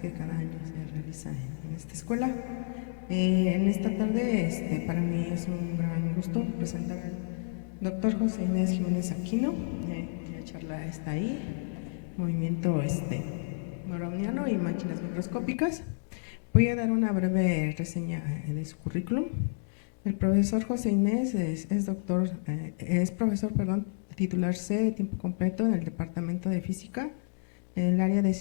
que cada año se realiza en esta escuela. En esta tarde, para mí es un gran gusto presentar al doctor José Inés Jiménez Aquino. La charla está ahí, movimiento browniano y máquinas microscópicas. Voy a dar una breve reseña de su currículum. El profesor José Inés es profesor titular C de tiempo completo en el Departamento de Física, en el área de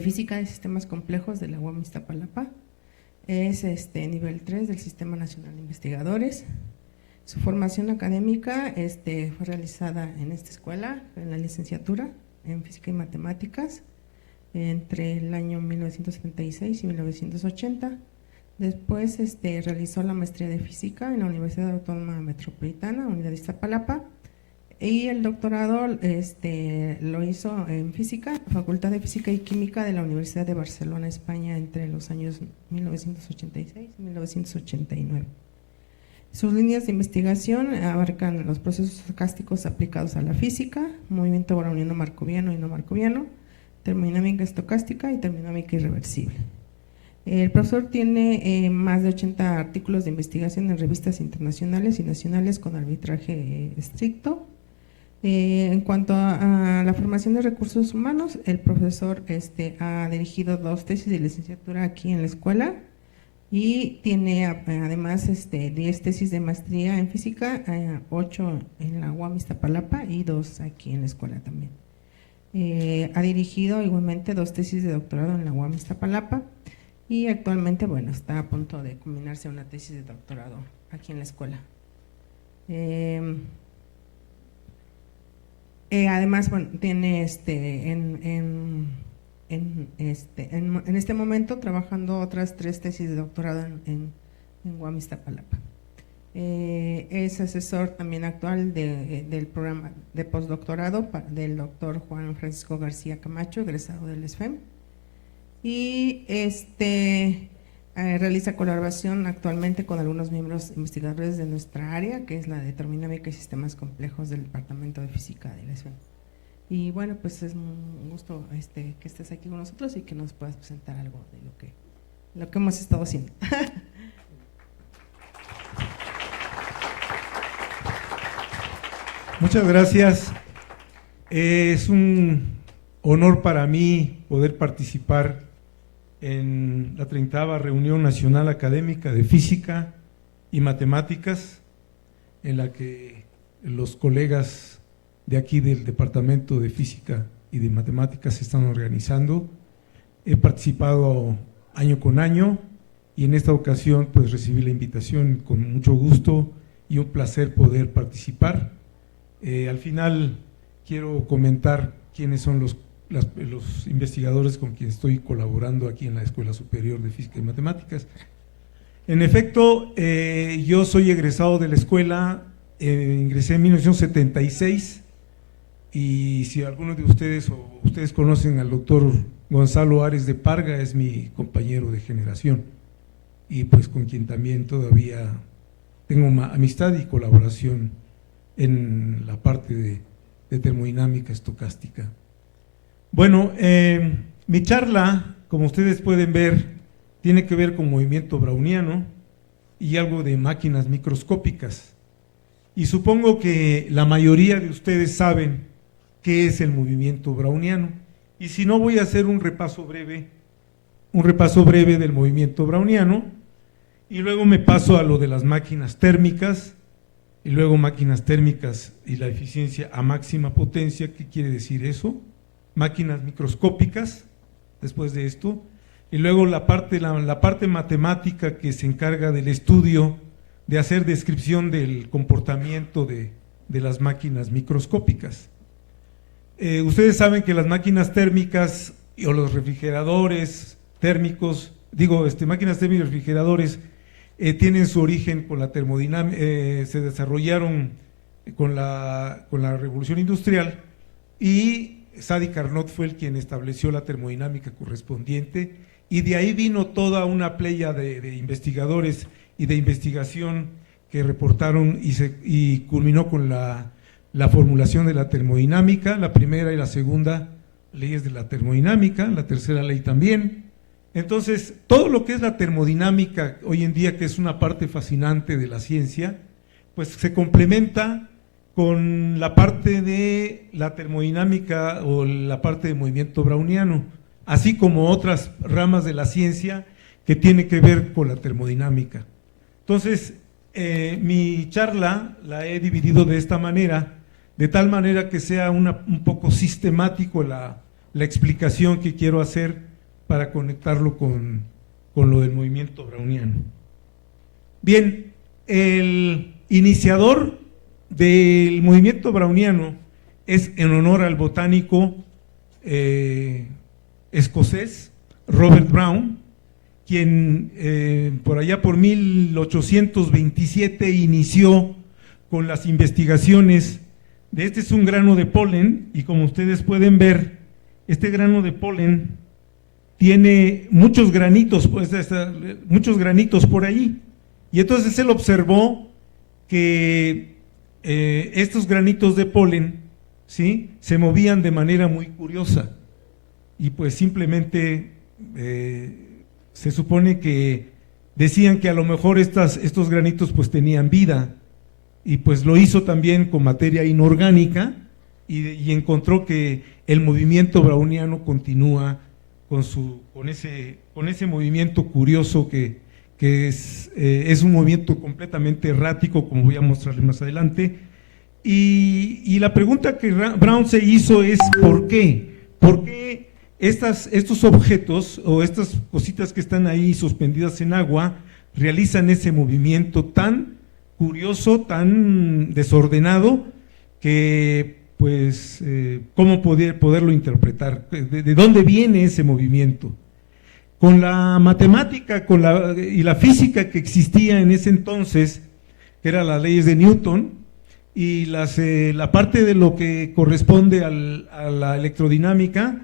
Física de Sistemas Complejos de la UAM Iztapalapa. Es nivel 3 del Sistema Nacional de Investigadores. Su formación académica fue realizada en esta escuela, en la licenciatura en Física y Matemáticas, entre el año 1976 y 1980. Después realizó la maestría de Física en la Universidad Autónoma Metropolitana, Unidad de Iztapalapa, y el doctorado lo hizo en Física, Facultad de Física y Química de la Universidad de Barcelona, España, entre los años 1986 y 1989. Sus líneas de investigación abarcan los procesos estocásticos aplicados a la física, movimiento browniano marcoviano y no marcoviano, termodinámica estocástica y termodinámica irreversible. El profesor tiene más de 80 artículos de investigación en revistas internacionales y nacionales con arbitraje estricto. En cuanto a la formación de recursos humanos, el profesor ha dirigido 2 tesis de licenciatura aquí en la escuela y tiene además 10 tesis de maestría en física, 8 en la UAM Iztapalapa y 2 aquí en la escuela también. Ha dirigido igualmente 2 tesis de doctorado en la UAM Iztapalapa y actualmente, bueno, está a punto de culminarse una tesis de doctorado aquí en la escuela. Además, bueno, tiene en este momento trabajando otras 3 tesis de doctorado en UAM Iztapalapa. Es asesor también actual del programa de postdoctorado del doctor Juan Francisco García Camacho, egresado del ESFEM, y realiza colaboración actualmente con algunos miembros investigadores de nuestra área, que es la de termodinámica y sistemas complejos del Departamento de Física de la ESFEM. Y bueno, pues es un gusto que estés aquí con nosotros y que nos puedas presentar algo de lo que hemos estado haciendo. Muchas gracias. Es un honor para mí poder participar en la 30ª Reunión Nacional Académica de Física y Matemáticas, en la que los colegas de aquí del Departamento de Física y de Matemáticas se están organizando. He participado año con año y en esta ocasión pues recibí la invitación con mucho gusto y un placer poder participar. Al final quiero comentar quiénes son los investigadores con quienes estoy colaborando aquí en la Escuela Superior de Física y Matemáticas. En efecto, yo soy egresado de la escuela, ingresé en 1976 y si alguno de ustedes o ustedes conocen al doctor Gonzalo Ares de Parga, es mi compañero de generación y pues con quien también todavía tengo amistad y colaboración en la parte de termodinámica estocástica. Bueno, mi charla, como ustedes pueden ver, tiene que ver con movimiento browniano y algo de máquinas microscópicas. Y supongo que la mayoría de ustedes saben qué es el movimiento browniano. Y si no, voy a hacer un repaso breve del movimiento browniano y luego me paso a lo de las máquinas térmicas y luego máquinas térmicas y la eficiencia a máxima potencia. ¿Qué quiere decir eso? Máquinas microscópicas, después de esto, y luego la parte matemática que se encarga del estudio, de hacer descripción del comportamiento de las máquinas microscópicas. Ustedes saben que las máquinas térmicas o los refrigeradores térmicos, máquinas térmicas y refrigeradores tienen su origen con la termodinámica, se desarrollaron con la revolución industrial y Sadi Carnot fue quien estableció la termodinámica correspondiente y de ahí vino toda una playa de investigadores y de investigación que reportaron y culminó con la formulación de la termodinámica, la primera y la segunda, leyes de la termodinámica, la tercera ley también. Entonces, todo lo que es la termodinámica hoy en día, que es una parte fascinante de la ciencia, pues se complementa con la parte de la termodinámica o la parte de movimiento browniano, así como otras ramas de la ciencia que tiene que ver con la termodinámica. Entonces, mi charla la he dividido de esta manera, de tal manera que sea un poco sistemático la explicación que quiero hacer para conectarlo con lo del movimiento browniano. Bien, el iniciador del movimiento browniano es en honor al botánico escocés Robert Brown, quien por allá por 1827 inició con las investigaciones de este. Es un grano de polen, y como ustedes pueden ver, este grano de polen tiene muchos granitos, pues, muchos granitos por ahí, y entonces él observó que estos granitos de polen, ¿sí?, se movían de manera muy curiosa, y pues simplemente se supone que decían que a lo mejor estos granitos pues tenían vida, y pues lo hizo también con materia inorgánica, y encontró que el movimiento browniano continúa con ese movimiento curioso que es un movimiento completamente errático, como voy a mostrarles más adelante. Y la pregunta que Brown se hizo es ¿por qué? ¿Por qué estos objetos o estas cositas que están ahí suspendidas en agua realizan ese movimiento tan curioso, tan desordenado, que pues cómo poderlo interpretar? ¿De dónde viene ese movimiento? Con la matemática y la física que existía en ese entonces, que eran las leyes de Newton, y la parte de lo que corresponde a la electrodinámica,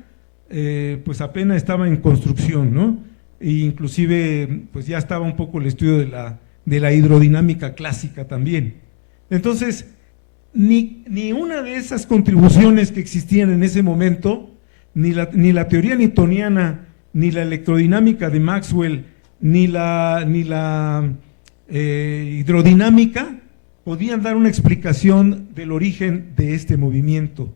pues apenas estaba en construcción, ¿no? E inclusive pues ya estaba un poco el estudio de la hidrodinámica clásica también. Entonces, ni una de esas contribuciones que existían en ese momento, ni la teoría newtoniana, ni la electrodinámica de Maxwell, ni la hidrodinámica, podían dar una explicación del origen de este movimiento.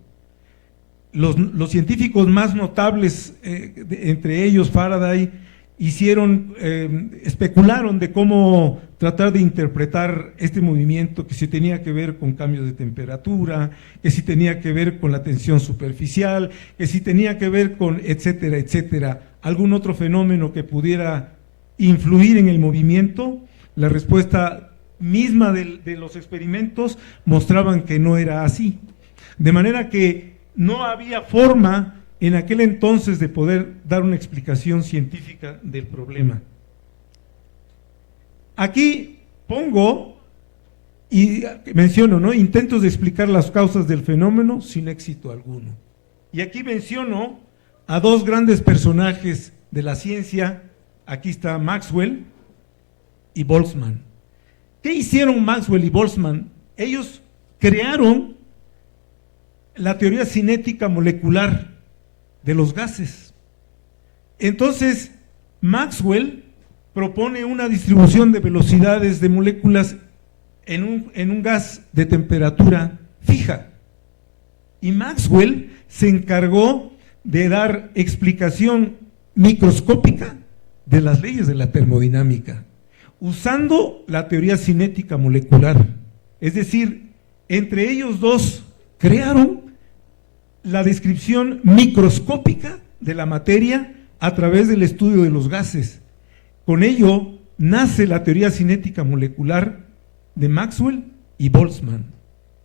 Los científicos más notables, entre ellos Faraday, especularon de cómo tratar de interpretar este movimiento, que si tenía que ver con cambios de temperatura, que si tenía que ver con la tensión superficial, que si tenía que ver con etcétera, etcétera, algún otro fenómeno que pudiera influir en el movimiento. La respuesta misma de los experimentos mostraban que no era así, de manera que no había forma en aquel entonces de poder dar una explicación científica del problema. Aquí pongo y menciono, ¿no?, intentos de explicar las causas del fenómeno sin éxito alguno. Y aquí menciono a dos grandes personajes de la ciencia. Aquí está Maxwell y Boltzmann. ¿Qué hicieron Maxwell y Boltzmann? Ellos crearon la teoría cinética molecular de los gases. Entonces, Maxwell propone una distribución de velocidades de moléculas en un gas de temperatura fija. Y Maxwell se encargó de dar explicación microscópica de las leyes de la termodinámica, usando la teoría cinética molecular. Es decir, entre ellos dos crearon la descripción microscópica de la materia a través del estudio de los gases. Con ello nace la teoría cinética molecular de Maxwell y Boltzmann.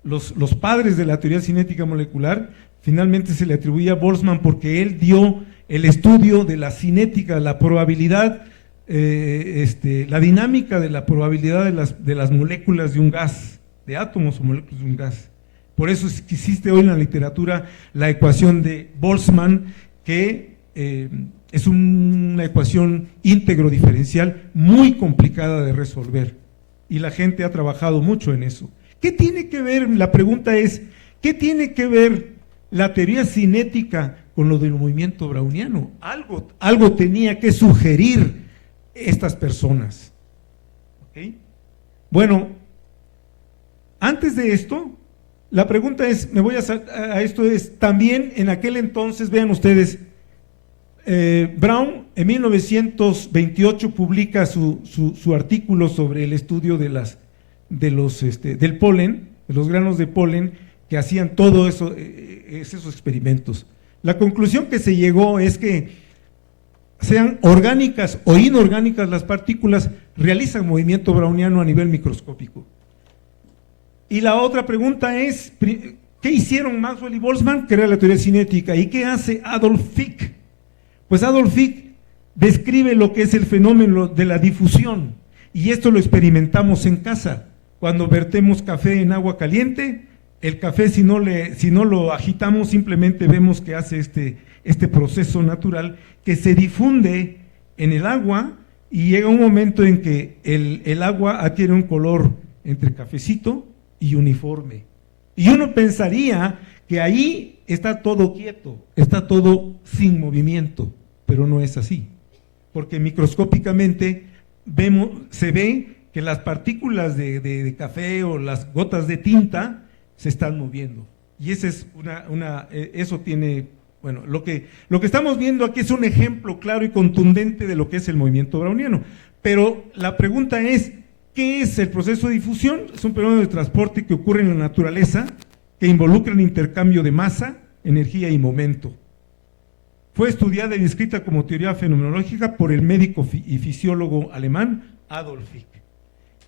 Los padres de la teoría cinética molecular finalmente se le atribuye a Boltzmann porque él dio el estudio de la cinética, la probabilidad, la dinámica de la probabilidad de las moléculas de un gas, de átomos o moléculas de un gas. Por eso existe hoy en la literatura la ecuación de Boltzmann, que es una ecuación íntegro diferencial muy complicada de resolver, y la gente ha trabajado mucho en eso. ¿Qué tiene que ver? La pregunta es, ¿qué tiene que ver la teoría cinética con lo del movimiento browniano. Algo tenía que sugerir estas personas. ¿Okay? Bueno, antes de esto, la pregunta es, también en aquel entonces, vean ustedes, Brown en 1928 publica su artículo sobre el estudio del polen, de los granos de polen, que hacían todo eso, esos experimentos. La conclusión que se llegó es que sean orgánicas o inorgánicas las partículas, realizan movimiento browniano a nivel microscópico. Y la otra pregunta es, ¿qué hicieron Maxwell y Boltzmann? Crear la teoría cinética. ¿Y qué hace Adolf Fick? Pues Adolf Fick describe lo que es el fenómeno de la difusión, y esto lo experimentamos en casa. Cuando vertemos café en agua caliente, el café, si no lo agitamos, simplemente vemos que hace este proceso natural que se difunde en el agua, y llega un momento en que el agua adquiere un color entre cafecito y uniforme. Y uno pensaría que ahí está todo quieto, está todo sin movimiento, pero no es así, porque microscópicamente se ve que las partículas de café o las gotas de tinta se están moviendo. Y esa es eso tiene, bueno, lo que estamos viendo aquí es un ejemplo claro y contundente de lo que es el movimiento browniano. Pero la pregunta es, ¿qué es el proceso de difusión? Es un fenómeno de transporte que ocurre en la naturaleza, que involucra el intercambio de masa, energía y momento. Fue estudiada y descrita como teoría fenomenológica por el médico y fisiólogo alemán Adolf Fick.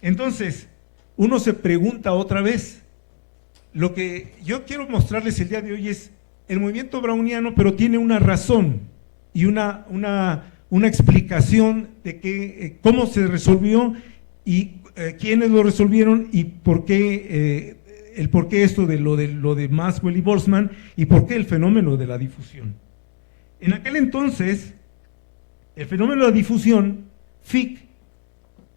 Entonces, uno se pregunta otra vez, lo que yo quiero mostrarles el día de hoy es el movimiento browniano, pero tiene una razón y una explicación de cómo se resolvió y quiénes lo resolvieron y por qué, el por qué esto de lo de Maxwell y Boltzmann y por qué el fenómeno de la difusión. En aquel entonces, el fenómeno de la difusión, Fick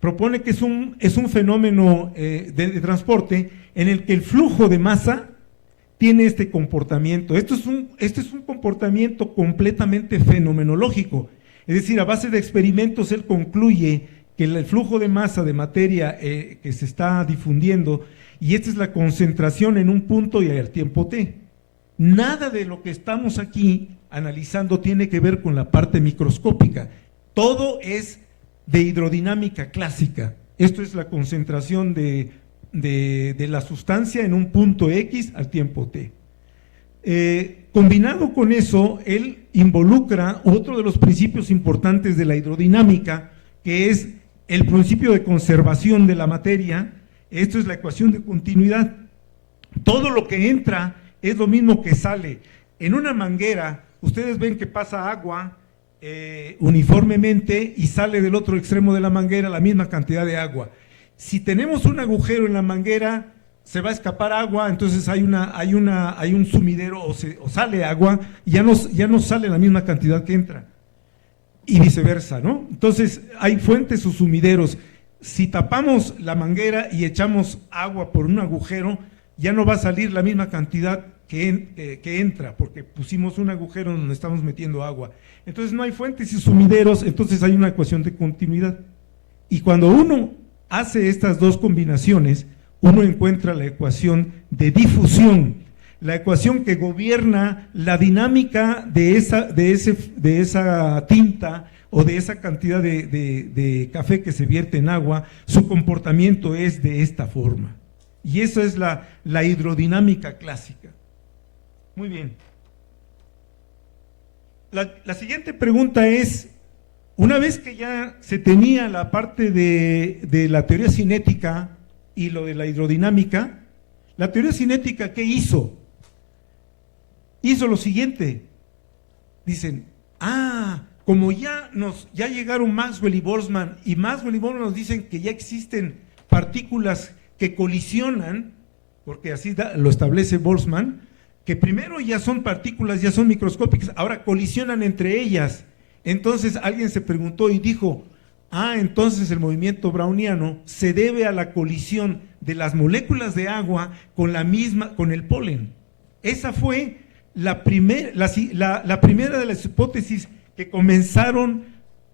propone que es un fenómeno de transporte en el que el flujo de masa tiene este comportamiento. Este es un comportamiento completamente fenomenológico, es decir, a base de experimentos él concluye que el flujo de masa de materia que se está difundiendo, y esta es la concentración en un punto y al tiempo t. Nada de lo que estamos aquí analizando tiene que ver con la parte microscópica, todo es de hidrodinámica clásica. Esto es la concentración de la sustancia en un punto X al tiempo t. Combinado con eso, él involucra otro de los principios importantes de la hidrodinámica, que es el principio de conservación de la materia. Esto es la ecuación de continuidad. Todo lo que entra es lo mismo que sale. En una manguera, ustedes ven que pasa agua uniformemente y sale del otro extremo de la manguera la misma cantidad de agua. Si tenemos un agujero en la manguera, se va a escapar agua, entonces hay un sumidero o sale agua y ya no sale la misma cantidad que entra. Y viceversa, ¿no? Entonces hay fuentes o sumideros. Si tapamos la manguera y echamos agua por un agujero, ya no va a salir la misma cantidad que entra, porque pusimos un agujero donde estamos metiendo agua. Entonces no hay fuentes y sumideros, entonces hay una ecuación de continuidad. Y cuando uno hace estas dos combinaciones, uno encuentra la ecuación de difusión, la ecuación que gobierna la dinámica de esa tinta o de esa cantidad de café que se vierte en agua. Su comportamiento es de esta forma. Y eso es la hidrodinámica clásica. Muy bien. La siguiente pregunta es, una vez que ya se tenía la parte de la teoría cinética y lo de la hidrodinámica, la teoría cinética, ¿qué hizo? Hizo lo siguiente. Dicen, como ya llegaron Maxwell y Boltzmann nos dicen que ya existen partículas que colisionan, porque así lo establece Boltzmann, que primero ya son partículas, ya son microscópicas, ahora colisionan entre ellas. Entonces alguien se preguntó y dijo, entonces el movimiento browniano se debe a la colisión de las moléculas de agua con el polen. Esa fue la primera de las hipótesis que comenzaron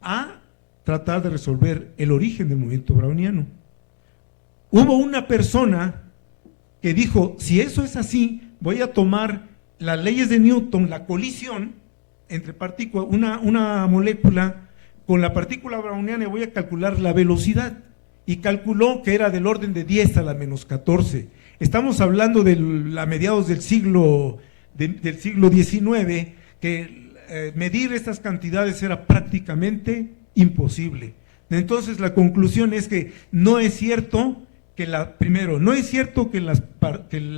a tratar de resolver el origen del movimiento browniano. Hubo una persona que dijo, si eso es así, voy a tomar las leyes de Newton, la colisión entre partículas, una molécula con la partícula browniana, y voy a calcular la velocidad. Y calculó que era del orden de 10 a la menos 14. Estamos hablando de mediados del siglo XIX, que medir estas cantidades era prácticamente imposible. Entonces la conclusión es que no es cierto que la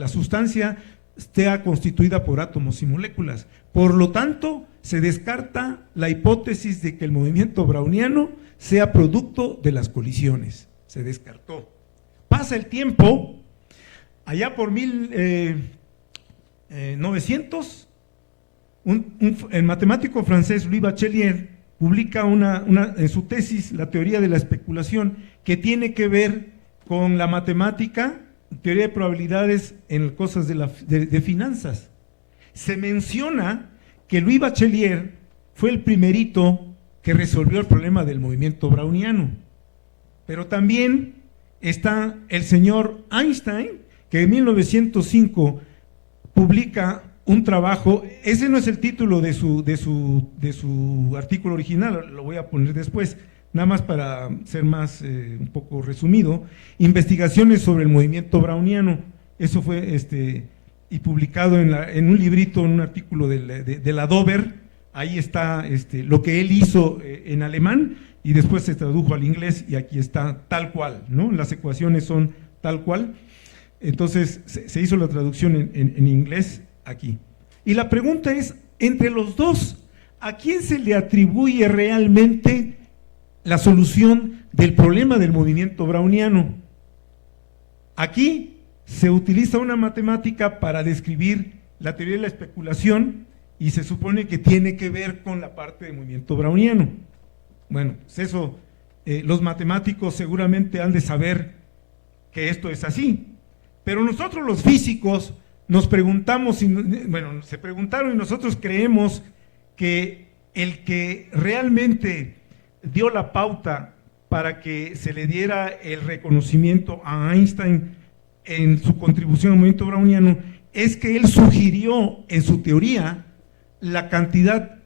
sustancia esté constituida por átomos y moléculas. Por lo tanto, se descarta la hipótesis de que el movimiento browniano sea producto de las colisiones. Se descartó. Pasa el tiempo, allá por 1900, el matemático francés Louis Bachelier publica en su tesis la teoría de la especulación, que tiene que ver con la matemática, teoría de probabilidades en cosas de finanzas. Se menciona que Louis Bachelier fue el primerito que resolvió el problema del movimiento browniano, pero también está el señor Einstein, que en 1905 publica un trabajo. Ese no es el título de su artículo original, lo voy a poner después, nada más para ser más un poco resumido. Investigaciones sobre el movimiento browniano. Eso fue y publicado en un librito, en un artículo de la Dover. Ahí está lo que él hizo en alemán, y después se tradujo al inglés, y aquí está tal cual, ¿no? Las ecuaciones son tal cual. Entonces se hizo la traducción en inglés aquí. Y la pregunta es, entre los dos, ¿a quién se le atribuye realmente la solución del problema del movimiento browniano? Aquí se utiliza una matemática para describir la teoría de la especulación, y se supone que tiene que ver con la parte del movimiento browniano. Bueno, pues eso, los matemáticos seguramente han de saber que esto es así, pero nosotros los físicos nos preguntamos, se preguntaron, y nosotros creemos que el que realmente dio la pauta para que se le diera el reconocimiento a Einstein en su contribución al movimiento browniano es que él sugirió en su teoría la cantidad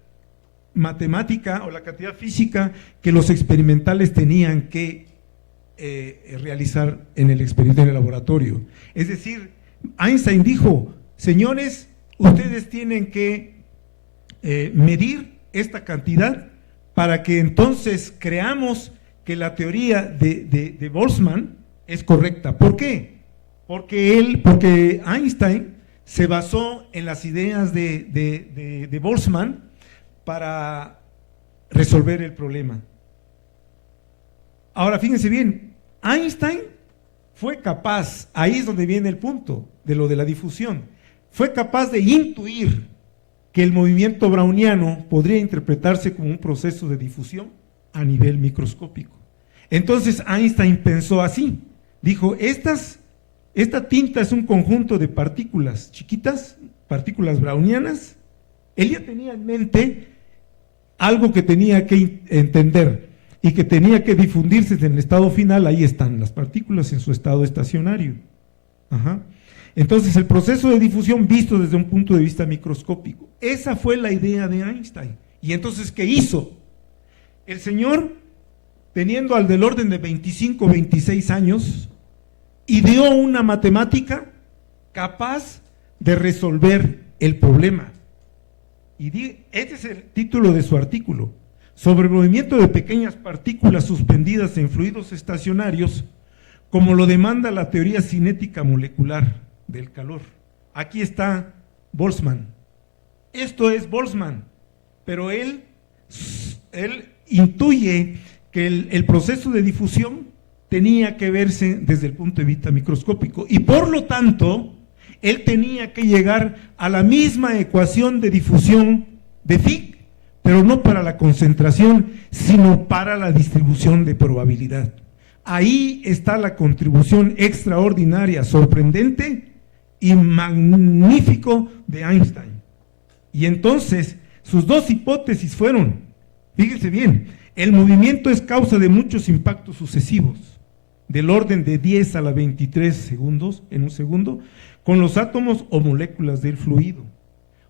matemática o la cantidad física que los experimentales tenían que realizar en el experimento en el laboratorio. Es decir, Einstein dijo, señores, ustedes tienen que medir esta cantidad para que entonces creamos que la teoría de Boltzmann es correcta. ¿Por qué? Porque Einstein se basó en las ideas de Boltzmann para resolver el problema. Ahora, fíjense bien, Einstein fue capaz, ahí es donde viene el punto de lo de la difusión, fue capaz de intuir que el movimiento browniano podría interpretarse como un proceso de difusión a nivel microscópico. Entonces Einstein pensó así, dijo, esta tinta es un conjunto de partículas chiquitas, partículas brownianas. Él ya tenía en mente algo que tenía que entender y que tenía que difundirse en el estado final. Ahí están las partículas en su estado estacionario. Entonces el proceso de difusión visto desde un punto de vista microscópico, esa fue la idea de Einstein. Y entonces, ¿qué hizo? El señor, teniendo al del orden de 25 o 26 años, ideó una matemática capaz de resolver el problema. Y este es el título de su artículo: sobre el movimiento de pequeñas partículas suspendidas en fluidos estacionarios, como lo demanda la teoría cinética molecular del calor. Aquí está Boltzmann. Esto es Boltzmann, pero él intuye que el proceso de difusión tenía que verse desde el punto de vista microscópico, y por lo tanto él tenía que llegar a la misma ecuación de difusión de Fick, pero no para la concentración, sino para la distribución de probabilidad. Ahí está la contribución extraordinaria, sorprendente y magnífico de Einstein. Y entonces, sus dos hipótesis fueron, fíjense bien, el movimiento es causa de muchos impactos sucesivos, del orden de 10 a la 23 segundos, en un segundo, con los átomos o moléculas del fluido.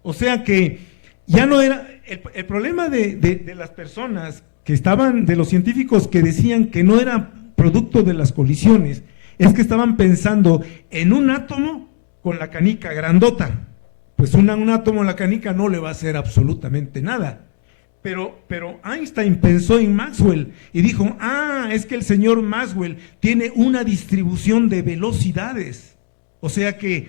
O sea que ya no era, el problema de las personas que estaban, de los científicos que decían que no era producto de las colisiones, es que estaban pensando en un átomo con la canica grandota. Pues un átomo en la canica no le va a hacer absolutamente nada. Pero Einstein pensó en Maxwell y dijo, es que el señor Maxwell tiene una distribución de velocidades. O sea que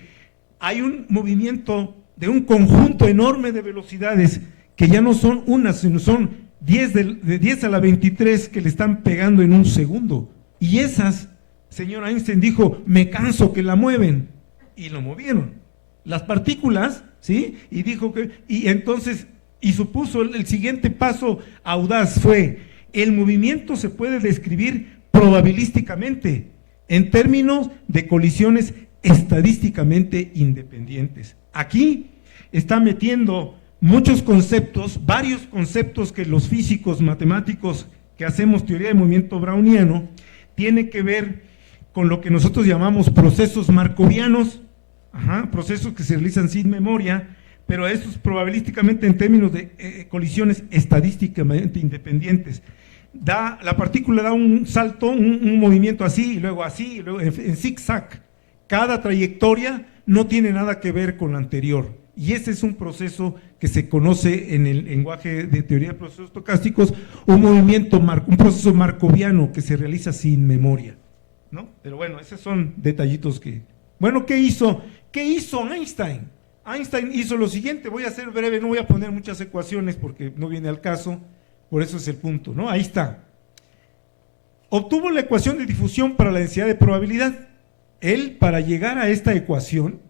hay un movimiento de un conjunto enorme de velocidades que ya no son unas, sino son 10 de 10 a la 23 que le están pegando en un segundo. Y esas, señor Einstein dijo, me canso que la mueven. Y lo movieron. Las partículas, ¿sí? Y dijo que, y entonces, y supuso el siguiente paso audaz fue, el movimiento se puede describir probabilísticamente en términos de colisiones estadísticamente independientes. Aquí está metiendo muchos conceptos, varios conceptos que los físicos matemáticos que hacemos teoría de movimiento browniano, tiene que ver con lo que nosotros llamamos procesos markovianos, procesos que se realizan sin memoria, pero estos probabilísticamente en términos de colisiones estadísticamente independientes. La partícula da un salto, un movimiento así, y luego en zigzag. Cada trayectoria no tiene nada que ver con la anterior. Y ese es un proceso que se conoce en el lenguaje de teoría de procesos estocásticos, un proceso markoviano que se realiza sin memoria, ¿no? Pero bueno, esos son detallitos que… Bueno, ¿qué hizo Einstein? Einstein hizo lo siguiente, voy a ser breve, no voy a poner muchas ecuaciones porque no viene al caso, por eso es el punto, ¿no? Ahí está. Obtuvo la ecuación de difusión para la densidad de probabilidad. Él, para llegar a esta ecuación,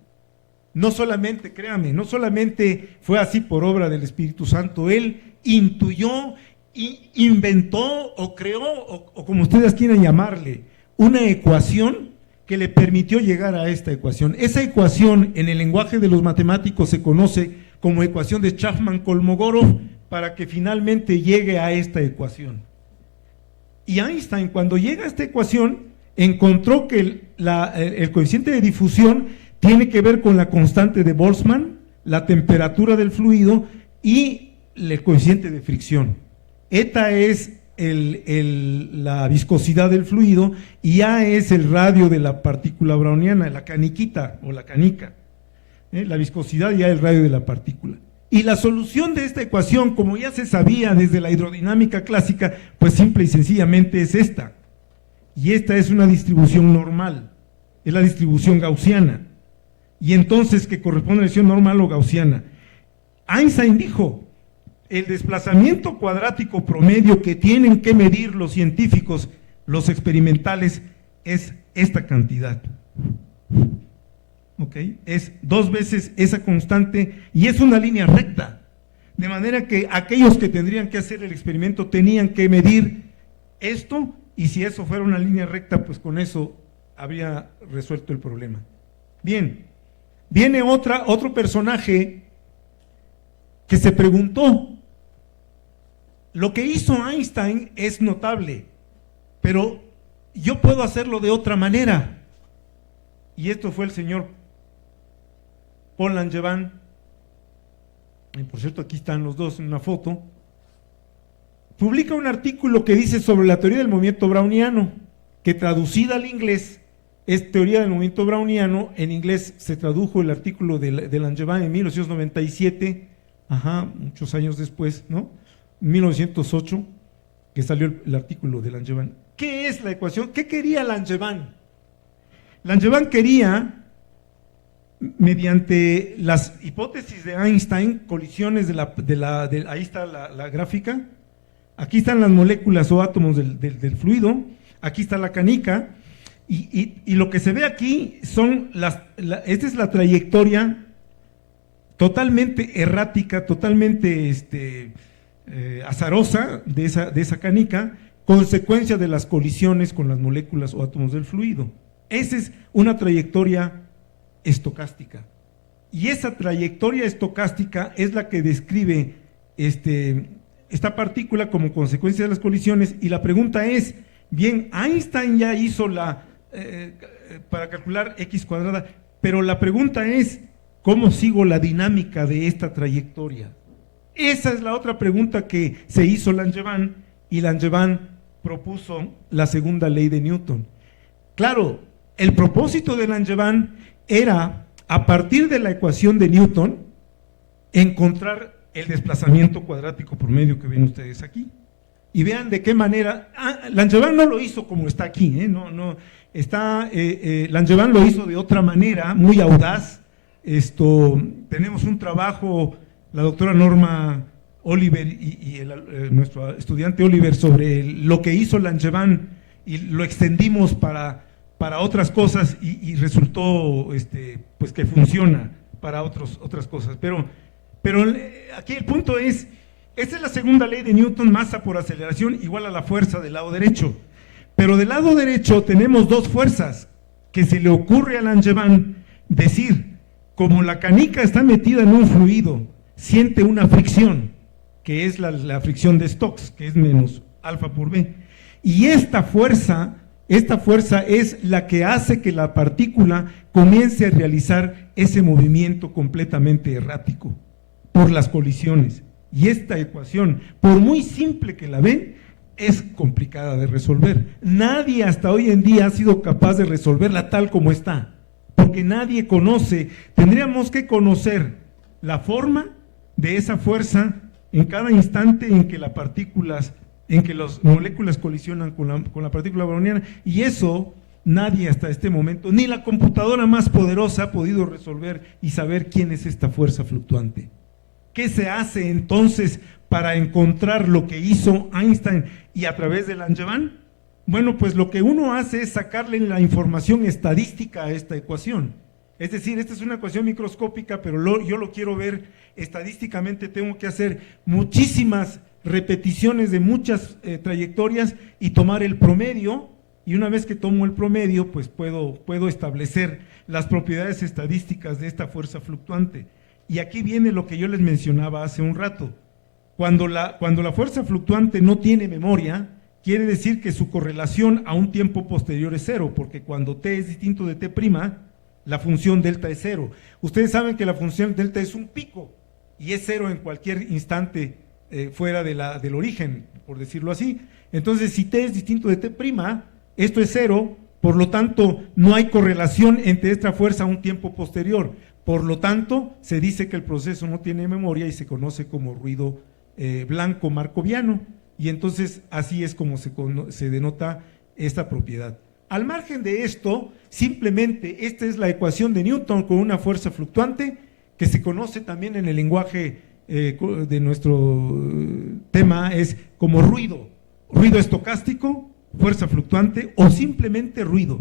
no solamente, créame, no solamente fue así por obra del Espíritu Santo, él intuyó, inventó o creó, o como ustedes quieran llamarle, una ecuación que le permitió llegar a esta ecuación. Esa ecuación en el lenguaje de los matemáticos se conoce como ecuación de Chapman-Kolmogorov, para que finalmente llegue a esta ecuación. Y Einstein, cuando llega a esta ecuación, encontró que el coeficiente de difusión tiene que ver con la constante de Boltzmann, la temperatura del fluido y el coeficiente de fricción. Eta es la viscosidad del fluido y A es el radio de la partícula browniana, la caniquita o la canica. La viscosidad y A el radio de la partícula. Y la solución de esta ecuación, como ya se sabía desde la hidrodinámica clásica, pues simple y sencillamente es esta. Y esta es una distribución normal, es la distribución gaussiana. Y entonces, que corresponde a la distribución normal o gaussiana. Einstein dijo, el desplazamiento cuadrático promedio que tienen que medir los científicos, los experimentales, es esta cantidad. ¿Ok? Es 2 veces esa constante y es una línea recta. De manera que aquellos que tendrían que hacer el experimento tenían que medir esto, y si eso fuera una línea recta, pues con eso habría resuelto el problema. Bien, viene otro personaje que se preguntó. Lo que hizo Einstein es notable, pero yo puedo hacerlo de otra manera. Y esto fue el señor Paul Langevin. Y por cierto, aquí están los dos en una foto. Publica un artículo que dice sobre la teoría del movimiento browniano, que traducida al inglés es teoría del movimiento browniano. En inglés se tradujo el artículo de Langevin en 1997, muchos años después, ¿no? 1908, que salió el artículo de Langevin. ¿Qué es la ecuación? ¿Qué quería Langevin? Langevin quería, mediante las hipótesis de Einstein, colisiones ahí está la gráfica, aquí están las moléculas o átomos del fluido, aquí está la canica, y lo que se ve aquí son esta es la trayectoria totalmente errática, totalmente azarosa de esa canica, consecuencia de las colisiones con las moléculas o átomos del fluido. Esa es una trayectoria estocástica. Y esa trayectoria estocástica es la que describe esta partícula como consecuencia de las colisiones. Y la pregunta es, bien, Einstein ya hizo para calcular x cuadrada, pero la pregunta es, ¿cómo sigo la dinámica de esta trayectoria? Esa es la otra pregunta que se hizo Langevin, y Langevin propuso la segunda ley de Newton. Claro, el propósito de Langevin era, a partir de la ecuación de Newton, encontrar el desplazamiento cuadrático promedio que ven ustedes aquí. Y vean de qué manera, Langevin no lo hizo como está aquí, Langevin lo hizo de otra manera, muy audaz. Tenemos un trabajo, la doctora Norma Oliver y nuestro estudiante Oliver, sobre lo que hizo Langevin, y lo extendimos para otras cosas, y resultó pues que funciona para otras cosas. Pero aquí el punto es, esta es la segunda ley de Newton: masa por aceleración igual a la fuerza del lado derecho. Pero del lado derecho tenemos dos fuerzas que se le ocurre a Langevin decir: como la canica está metida en un fluido, siente una fricción, que es la fricción de Stokes, que es menos alfa por b. Y esta fuerza es la que hace que la partícula comience a realizar ese movimiento completamente errático por las colisiones. Y esta ecuación, por muy simple que la ven, es complicada de resolver. Nadie hasta hoy en día ha sido capaz de resolverla tal como está, porque nadie conoce. Tendríamos que conocer la forma de esa fuerza en cada instante en que las moléculas colisionan con la partícula browniana, y eso nadie hasta este momento, ni la computadora más poderosa, ha podido resolver y saber quién es esta fuerza fluctuante. ¿Qué se hace entonces para encontrar lo que hizo Einstein y a través de Langevin? Bueno, pues lo que uno hace es sacarle la información estadística a esta ecuación. Es decir, esta es una ecuación microscópica, pero yo lo quiero ver estadísticamente. Tengo que hacer muchísimas repeticiones de muchas trayectorias y tomar el promedio, y una vez que tomo el promedio, pues puedo establecer las propiedades estadísticas de esta fuerza fluctuante. Y aquí viene lo que yo les mencionaba hace un rato. Cuando la fuerza fluctuante no tiene memoria, quiere decir que su correlación a un tiempo posterior es cero, porque cuando t es distinto de t', la función delta es cero. Ustedes saben que la función delta es un pico, y es cero en cualquier instante fuera del origen, por decirlo así. Entonces, si t es distinto de t', esto es cero, por lo tanto, no hay correlación entre esta fuerza a un tiempo posterior. Por lo tanto, se dice que el proceso no tiene memoria y se conoce como ruido blanco markoviano, y entonces así es como se denota esta propiedad. Al margen de esto, simplemente esta es la ecuación de Newton con una fuerza fluctuante, que se conoce también en el lenguaje de nuestro tema es como ruido estocástico, fuerza fluctuante o simplemente ruido.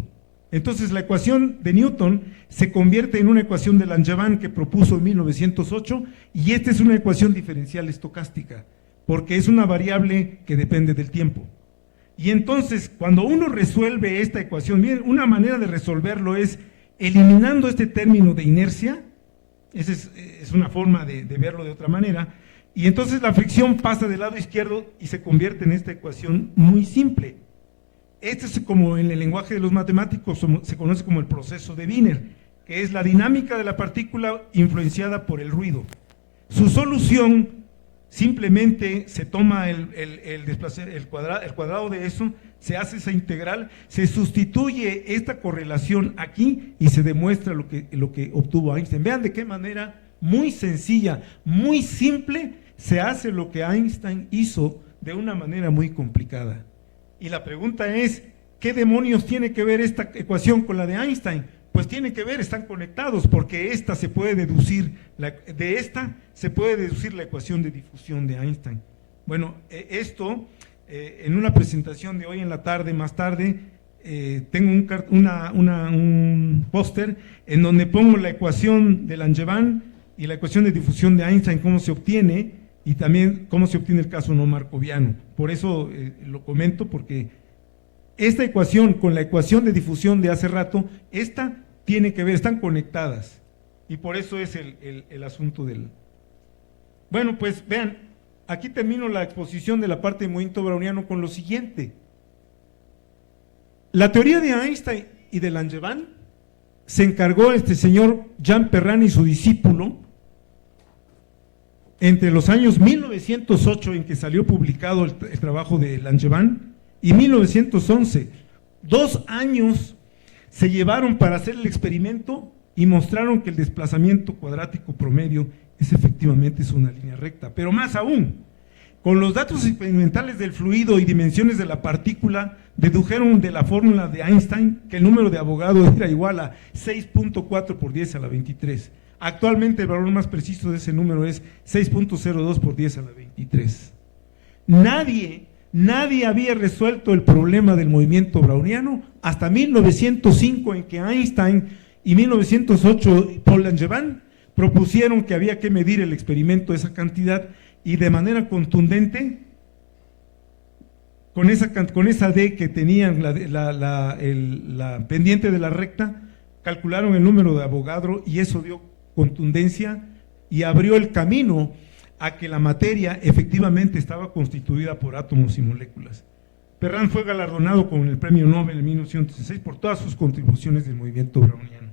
Entonces la ecuación de Newton se convierte en una ecuación de Langevin que propuso en 1908, y esta es una ecuación diferencial estocástica, porque es una variable que depende del tiempo. Y entonces, cuando uno resuelve esta ecuación, miren, una manera de resolverlo es eliminando este término de inercia. Esa es una forma de verlo de otra manera, y entonces la fricción pasa del lado izquierdo y se convierte en esta ecuación muy simple. Este es, como en el lenguaje de los matemáticos se conoce como el proceso de Wiener, que es la dinámica de la partícula influenciada por el ruido. Su solución, simplemente se toma el cuadrado de eso, se hace esa integral, se sustituye esta correlación aquí y se demuestra lo que obtuvo Einstein. Vean de qué manera muy sencilla, muy simple, se hace lo que Einstein hizo de una manera muy complicada. Y la pregunta es, ¿qué demonios tiene que ver esta ecuación con la de Einstein? Pues tiene que ver, están conectados, porque esta se puede deducir, de esta se puede deducir la ecuación de difusión de Einstein. Bueno, en una presentación de hoy en la tarde, más tarde, tengo un póster en donde pongo la ecuación de Langevin y la ecuación de difusión de Einstein, cómo se obtiene, y también cómo se obtiene el caso no markoviano. Por eso lo comento, porque esta ecuación con la ecuación de difusión de hace rato, esta tiene que ver, están conectadas. Y por eso es el asunto del... Bueno, pues vean, aquí termino la exposición de la parte del movimiento browniano con lo siguiente. La teoría de Einstein y de Langevin se encargó este señor Jean Perrin y su discípulo entre los años 1908, en que salió publicado el trabajo de Langevin, y 1911. 2 años se llevaron para hacer el experimento y mostraron que el desplazamiento cuadrático promedio es una línea recta. Pero más aún, con los datos experimentales del fluido y dimensiones de la partícula, dedujeron de la fórmula de Einstein que el número de Avogadro era igual a 6.4 por 10 a la 23. Actualmente el valor más preciso de ese número es 6.02 por 10 a la 23. Nadie había resuelto el problema del movimiento browniano hasta 1905, en que Einstein y 1908 Paul Langevin propusieron que había que medir el experimento de esa cantidad, y de manera contundente, con esa D que tenían la pendiente de la recta, calcularon el número de Avogadro, y eso dio contundencia y abrió el camino a que la materia efectivamente estaba constituida por átomos y moléculas. Perrin fue galardonado con el premio Nobel en 1916 por todas sus contribuciones del movimiento browniano.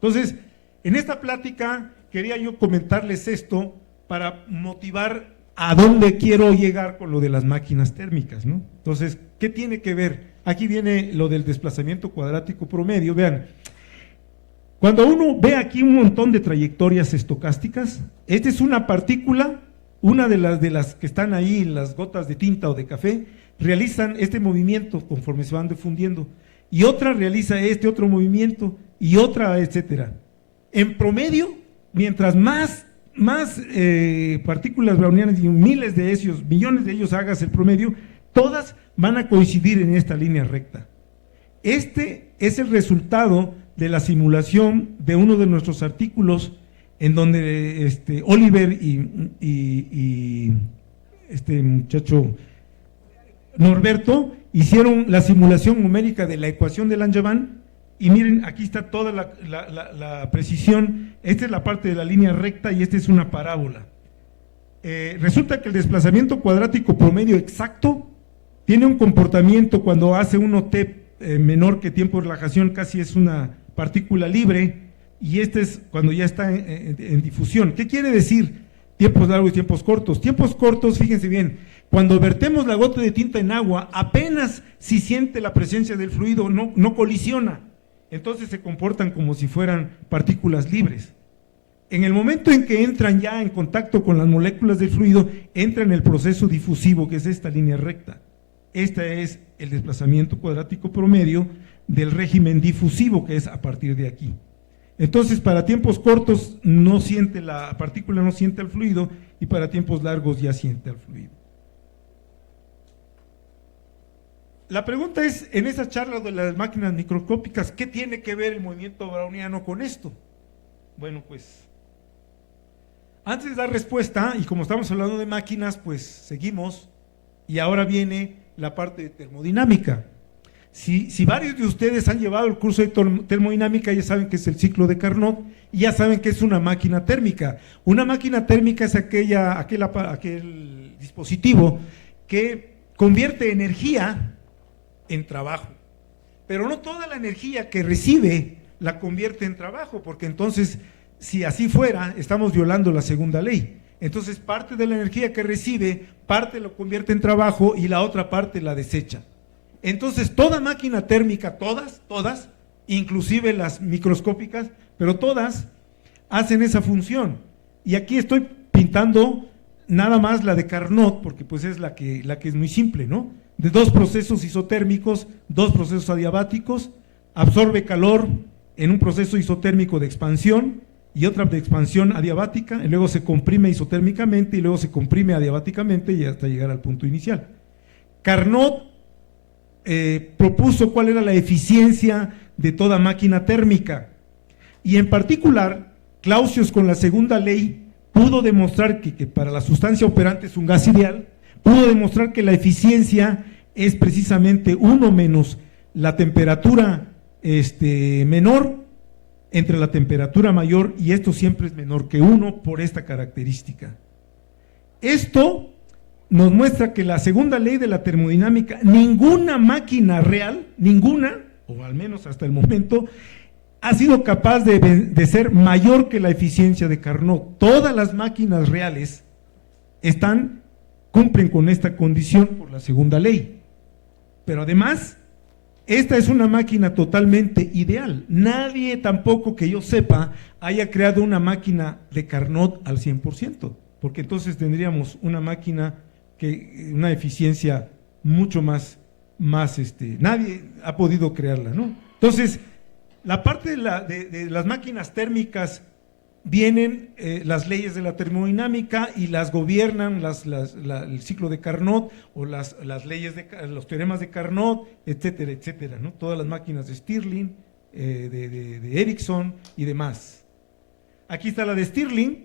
Entonces, en esta plática quería yo comentarles esto para motivar a dónde quiero llegar con lo de las máquinas térmicas, ¿no? Entonces, ¿qué tiene que ver? Aquí viene lo del desplazamiento cuadrático promedio. Vean, cuando uno ve aquí un montón de trayectorias estocásticas, esta es una partícula, una de las que están ahí, las gotas de tinta o de café, realizan este movimiento conforme se van difundiendo, y otra realiza este otro movimiento, y otra, etcétera. En promedio, mientras más partículas brownianas, y miles de ellos, millones de ellos hagas el promedio, todas van a coincidir en esta línea recta. Este es el resultado de la simulación de uno de nuestros artículos, en donde Oliver y este muchacho Norberto hicieron la simulación numérica de la ecuación de Langevin, y miren, aquí está toda la precisión. Esta es la parte de la línea recta y esta es una parábola. Resulta que el desplazamiento cuadrático promedio exacto tiene un comportamiento cuando hace 1t menor que tiempo de relajación, casi es una partícula libre, y este es cuando ya está en difusión. ¿Qué quiere decir tiempos largos y tiempos cortos? Tiempos cortos, fíjense bien, cuando vertemos la gota de tinta en agua, apenas si siente la presencia del fluido, no colisiona. Entonces se comportan como si fueran partículas libres. En el momento en que entran ya en contacto con las moléculas del fluido, entra en el proceso difusivo, que es esta línea recta. Este es el desplazamiento cuadrático promedio del régimen difusivo, que es a partir de aquí. Entonces, para tiempos cortos la partícula no siente al fluido, y para tiempos largos ya siente al fluido. La pregunta es, en esa charla de las máquinas microscópicas, ¿qué tiene que ver el movimiento browniano con esto? Bueno, pues, antes de dar respuesta, y como estamos hablando de máquinas, pues seguimos, y ahora viene la parte de termodinámica. Si varios de ustedes han llevado el curso de termodinámica, ya saben que es el ciclo de Carnot, y ya saben que es una máquina térmica. Una máquina térmica es aquel dispositivo que convierte energía en trabajo, pero no toda la energía que recibe la convierte en trabajo, porque entonces, si así fuera, estamos violando la segunda ley. Entonces, parte de la energía que recibe, parte lo convierte en trabajo y la otra parte la desecha. Entonces, toda máquina térmica, todas, inclusive las microscópicas, pero todas hacen esa función. Y aquí estoy pintando nada más la de Carnot, porque pues es la que es muy simple, ¿no? De 2 procesos isotérmicos, 2 procesos adiabáticos, absorbe calor en un proceso isotérmico de expansión y otra de expansión adiabática, y luego se comprime isotérmicamente y luego se comprime adiabáticamente y hasta llegar al punto inicial. Carnot propuso cuál era la eficiencia de toda máquina térmica, y en particular Clausius, con la segunda ley, pudo demostrar que para la sustancia operante es un gas ideal, pudo demostrar que la eficiencia es precisamente 1 menos la temperatura menor entre la temperatura mayor y esto siempre es menor que 1 por esta característica. Esto nos muestra que la segunda ley de la termodinámica, ninguna máquina real, ninguna, o al menos hasta el momento, ha sido capaz de ser mayor que la eficiencia de Carnot. Todas las máquinas reales cumplen con esta condición por la segunda ley. Pero además, esta es una máquina totalmente ideal. Nadie tampoco que yo sepa haya creado una máquina de Carnot al 100%, porque entonces tendríamos una máquina una eficiencia mucho más nadie ha podido crearla, ¿no? Entonces, la parte de las máquinas térmicas vienen las leyes de la termodinámica y las gobiernan el ciclo de Carnot o las leyes los teoremas de Carnot, etcétera, etcétera, ¿no? Todas las máquinas de Stirling, de Ericsson y demás. Aquí está la de Stirling,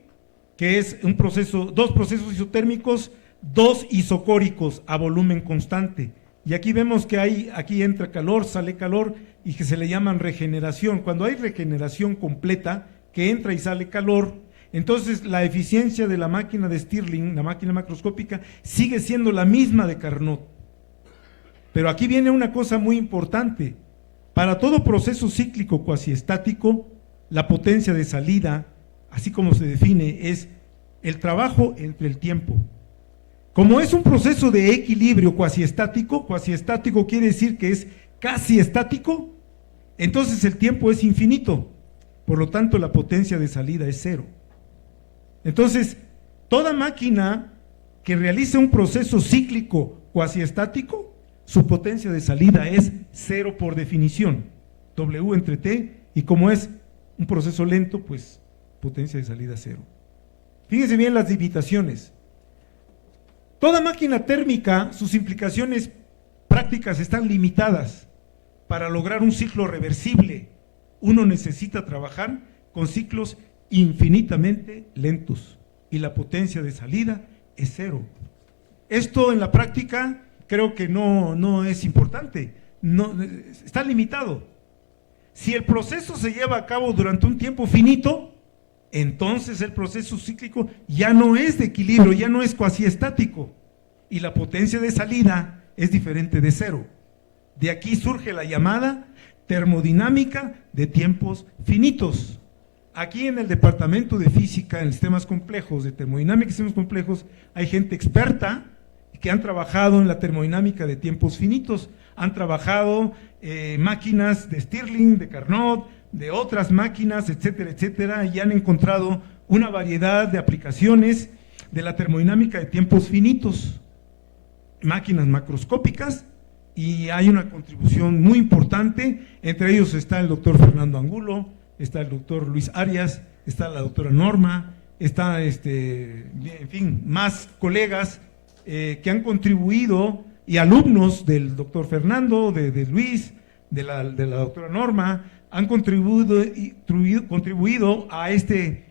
que es dos procesos isotérmicos, dos isocóricos a volumen constante. Y aquí vemos que aquí entra calor, sale calor y que se le llaman regeneración. Cuando hay regeneración completa, que entra y sale calor, entonces la eficiencia de la máquina de Stirling, la máquina macroscópica, sigue siendo la misma de Carnot. Pero aquí viene una cosa muy importante. Para todo proceso cíclico cuasiestático, la potencia de salida, así como se define, es el trabajo entre el tiempo. Como es un proceso de equilibrio cuasiestático quiere decir que es casi estático, entonces el tiempo es infinito, por lo tanto la potencia de salida es 0. Entonces, toda máquina que realice un proceso cíclico cuasiestático, su potencia de salida es 0 por definición, W entre T, y como es un proceso lento, pues potencia de salida 0. Fíjense bien las limitaciones. Toda máquina térmica, sus implicaciones prácticas están limitadas. Para lograr un ciclo reversible, uno necesita trabajar con ciclos infinitamente lentos y la potencia de salida es 0. Esto en la práctica creo que no es importante, está limitado. Si el proceso se lleva a cabo durante un tiempo finito, entonces el proceso cíclico ya no es de equilibrio, ya no es cuasiestático y la potencia de salida es diferente de 0. De aquí surge la llamada termodinámica de tiempos finitos. Aquí en el departamento de física, en sistemas complejos, de termodinámica de sistemas complejos, hay gente experta que han trabajado en la termodinámica de tiempos finitos, han trabajado máquinas de Stirling, de Carnot, de otras máquinas, etcétera, etcétera, y han encontrado una variedad de aplicaciones de la termodinámica de tiempos finitos, máquinas macroscópicas, y hay una contribución muy importante. Entre ellos está el doctor Fernando Angulo, está el doctor Luis Arias, está la doctora Norma, está en fin, más colegas que han contribuido, y alumnos del doctor Fernando, de Luis, de la doctora Norma, han contribuido a este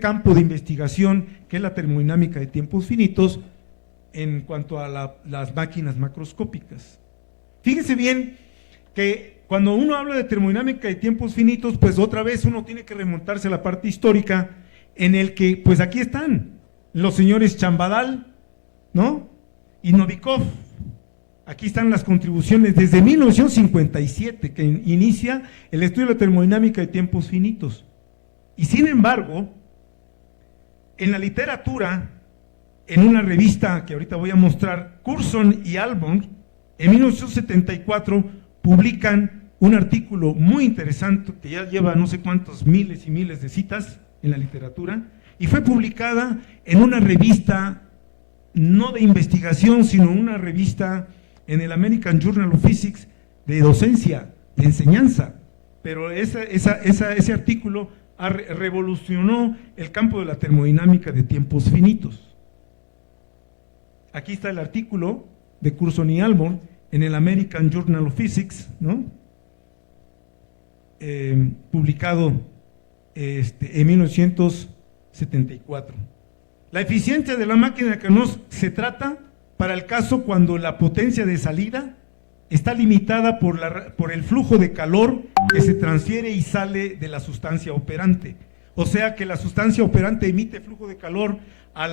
campo de investigación que es la termodinámica de tiempos finitos en cuanto a las máquinas macroscópicas. Fíjense bien que cuando uno habla de termodinámica de tiempos finitos, pues otra vez uno tiene que remontarse a la parte histórica en el que, pues aquí están los señores Chambadal, ¿no? Y Novikov. Aquí están las contribuciones desde 1957, que inicia el estudio de la termodinámica de tiempos finitos. Y sin embargo, en la literatura, en una revista que ahorita voy a mostrar, Curson y Albon, en 1974 publican un artículo muy interesante que ya lleva no sé cuántos miles y miles de citas en la literatura, y fue publicada en una revista no de investigación, sino una revista en el American Journal of Physics de docencia, de enseñanza. Pero ese artículo revolucionó el campo de la termodinámica de tiempos finitos. Aquí está el artículo de Curson y Albon en el American Journal of Physics, ¿no? Publicado en 1974. La eficiencia de la máquina de Carnot se trata para el caso cuando la potencia de salida está limitada por el flujo de calor que se transfiere y sale de la sustancia operante. O sea que la sustancia operante emite flujo de calor a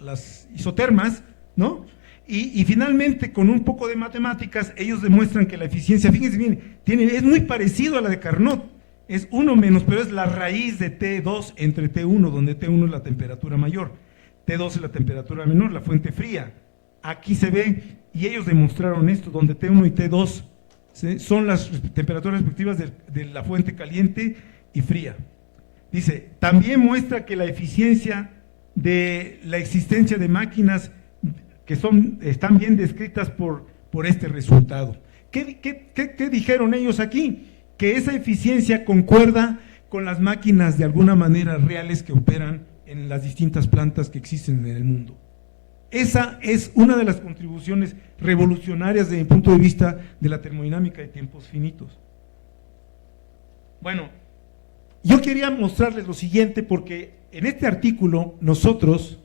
las isotermas, ¿no? Y finalmente, con un poco de matemáticas, ellos demuestran que la eficiencia, fíjense bien, es muy parecido a la de Carnot, es 1 menos, pero es la raíz de T2 entre T1, donde T1 es la temperatura mayor, T2 es la temperatura menor, la fuente fría. Aquí se ve, y ellos demostraron esto, donde T1 y T2 ¿sí? son las temperaturas respectivas de la fuente caliente y fría. Dice, también muestra que la eficiencia de la existencia de máquinas que están bien descritas por este resultado. ¿Qué dijeron ellos aquí? Que esa eficiencia concuerda con las máquinas de alguna manera reales que operan en las distintas plantas que existen en el mundo. Esa es una de las contribuciones revolucionarias desde mi punto de vista de la termodinámica de tiempos finitos. Bueno, yo quería mostrarles lo siguiente porque en este artículo nosotros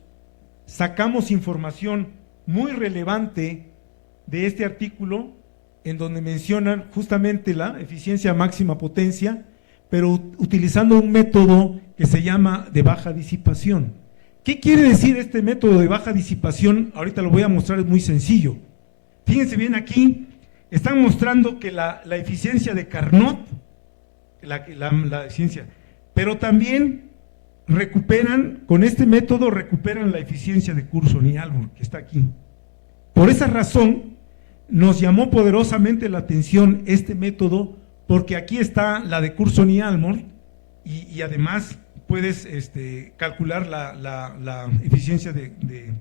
sacamos información muy relevante de este artículo en donde mencionan justamente la eficiencia máxima potencia, pero utilizando un método que se llama de baja disipación. ¿Qué quiere decir este método de baja disipación? Ahorita lo voy a mostrar, es muy sencillo. Fíjense bien aquí, están mostrando que la eficiencia de Carnot, la eficiencia, pero también recuperan, con este método recuperan la eficiencia de Curzon y Almond, que está aquí. Por esa razón, nos llamó poderosamente la atención este método, porque aquí está la de Curzon y Almond, y además puedes calcular la eficiencia de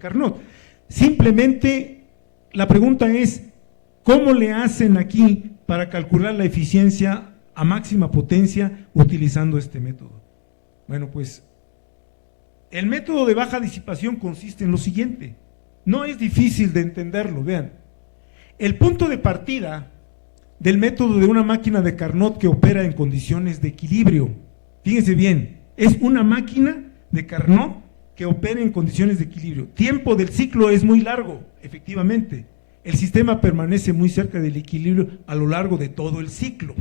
Carnot. Simplemente la pregunta es, ¿cómo le hacen aquí para calcular la eficiencia a máxima potencia utilizando este método? Bueno, pues el método de baja disipación consiste en lo siguiente. No es difícil de entenderlo, vean. El punto de partida del método de una máquina de Carnot que opera en condiciones de equilibrio, fíjense bien, es una máquina de Carnot que opera en condiciones de equilibrio. Tiempo del ciclo es muy largo, efectivamente. El sistema permanece muy cerca del equilibrio a lo largo de todo el ciclo.